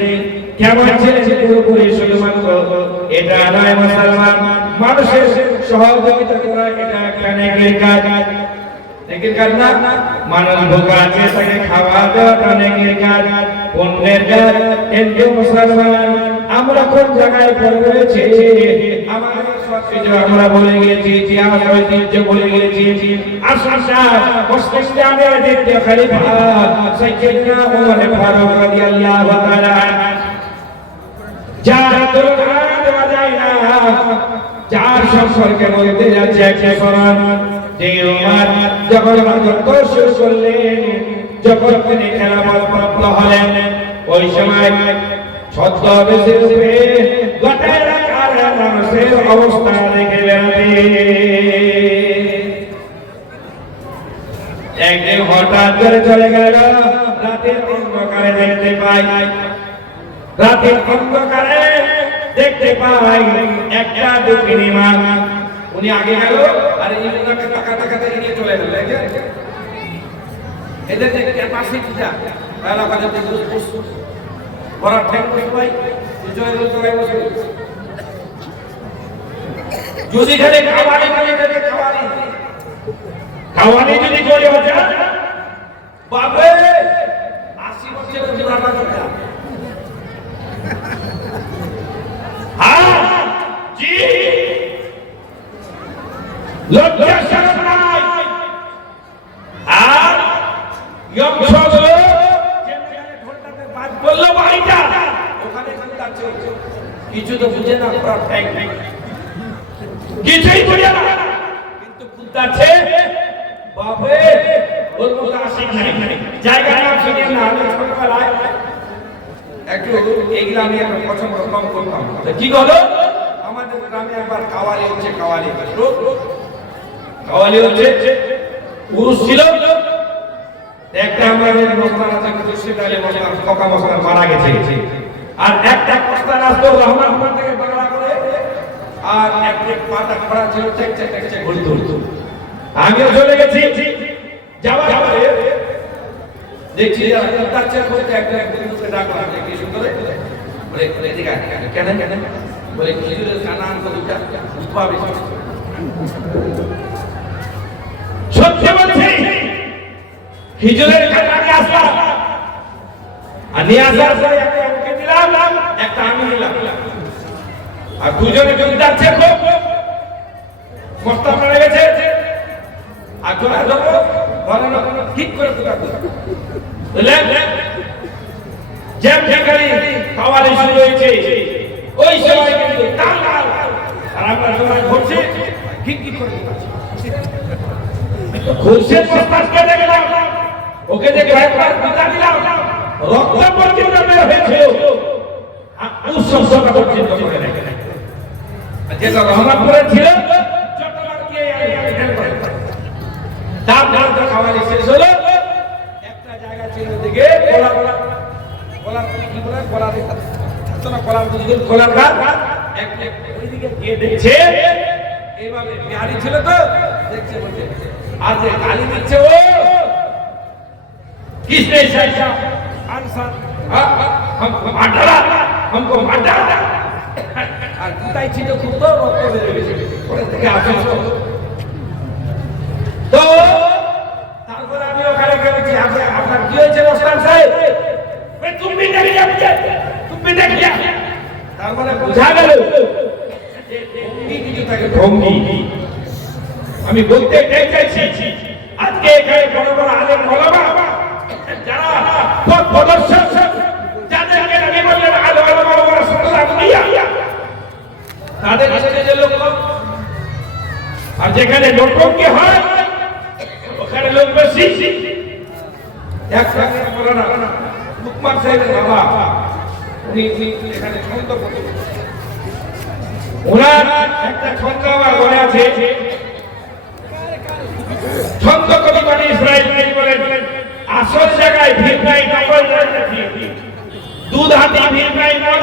কেমন ছেলে পুরোপুরি শুধুমাত্র এটা নয় মুসলমান, মানুষের সহযোগিতা করা এটা একটা নেকির কাজ। নেকির কাজ না, মানুষ ভোকা আছে তাকে খাওয়া দেওয়াটা নেকির কাজ, পুণ্যের কাজ। কিন্তু মুসলমান আমরা কোন জায়গায় পড়ে রয়েছে? আমাদের সবকিছু আমরা বলে গিয়েছি, ইতিহাস ঐতিহ্য বলে গিয়েছি। আশা মুসলিমের দ্বিতীয় খলিফা সাইয়েদনা ওমর ফারুক রাদিয়াল্লাহু তাআলা যার তুলনা দেওয়া যায় না, যার সম্পর্কে বলতে যাচ্ছে একটা সরান যে ওমর যখন রাজত্ব শুরু করলেন, যখন তিনি খেলাফত প্রাপ্ত হলেন, ওই সময় ছদ্মবেশে রূপে গোটা এলাকার মানুষের অবস্থা দেখে বেড়াতে একদিন হঠাৎ করে চলে গেল। রাতের অন্ধকারে দেখতে পাই, রাতের অন্ধকারে দেখতে পাই একটা দুঃখিনী মা। উনি আগে গেল আর এই ওনাকে টাকা নিয়ে চলে গেল। এদের দেখতে পাশে কি যা এলাকাতে বড় ঠেক ভাই যদি খালি খাওয়ানি যদি করে বাপরে 80 বছরের জোড়াটা কথা। হ্যাঁ জি, লজ্জা শরম নাই। আর বললো বাড়িটা ওখানে যাচ্ছে, কিছু তো বুঝে না, কিছুই বুঝে না, কিন্তু বুঝতে বাপরে ওর মতো আসে নাই। জায়গা নাম শুনে না, আমি ছোটবেলায় একটু এই গ্রামে একটা পছন্দ কম করতাম। কি হলো, আমাদের গ্রামে একবার কাওয়ালি হচ্ছে, কাওয়ালি হচ্ছে পুরুষ ছিল একটা। আমাদের মস্তান আছে খুশিদালে মস্তান ফকা মস্তান মারা গেছে, আর একটা মস্তান আসতো রহমানপুর থেকে বাংলা করে, আর একটা পাটা খড়া ছিল চেক ঘুরে ধরতো। আমিও চলে গেছি, যাওয়ার পরে দেখছি তার চেক করতে একটা একজনকে ডাকলাম, কি সুন্দর বলে এদিকে কেন বলে খিজুরের কানা আনতো দুটা পাবে। সত্যি বলছি, খিজুরের কানা নিয়ে আসলাম, আর নিয়ে আসার পরে একটা ওকে দিলাম, একটা আমি নিলাম, আর দুজনে যদি যাচ্ছে খুব মস্তা মারা গেছে, আর জোড়া ধরো ধরানো ঠিক করে বুঝলেন। যেখানে কাওয়ালি শুরু হয়েছে ওই সময় কিন্তু আর আমরা জোড়া ঘুরছে ঠিক করে ঘুরছে, মস্তাকে দেখলাম, ওকে দেখে একবার পিতা দিলাম, রক্ত পর্যন্ত বের হয়েছে, উৎসবটা পর্যন্ত করে রেখে যেটা রহমানপুরে ছিল তারপর খাওয়ালি শেষ হলো। একটা জায়গা ছিল দিকে দেখছে এইভাবে বিহারি ছিল তো, দেখছে বলছে আর যে গালি দিচ্ছে ও किसने ऐसा आंसर हमको मारा আর কোথায় ছিল খুব তো রক্ত বের হয়েছে ওখান থেকে আসে তো। তারপর আমি ওখানে গেছি, আপনার কি হয়েছে ওস্তাদ সাহেব? তুমি দেখিয়া তুমি দেখিয়া, তার মানে বোঝা গেল কিছু থাকে ভঙ্গি। আমি বলতে চাইছি আজকে এখানে বড় বড় আলেম ওলামা যারা পথ প্রদর্শক, যাদেরকে নবী বললেন আলেম ওলামা ওয়া রাসূলুল্লাহ আউলিয়া, তাদের সাথে যে লোক আর যেখানে লোককে হয় করছি এক টাকা মৌলানা লুকমান সাহেবের বাবা উনি এখানে ছন্দ করতেন ওনার একটা ছন্দ আমার মনে আছে ছন্দ কবি মানে ইসরায়েল বলেন আসল জায়গায় ভিড় নাই নকল জায়গায় দুধ হাতি ভিড় নাই মদ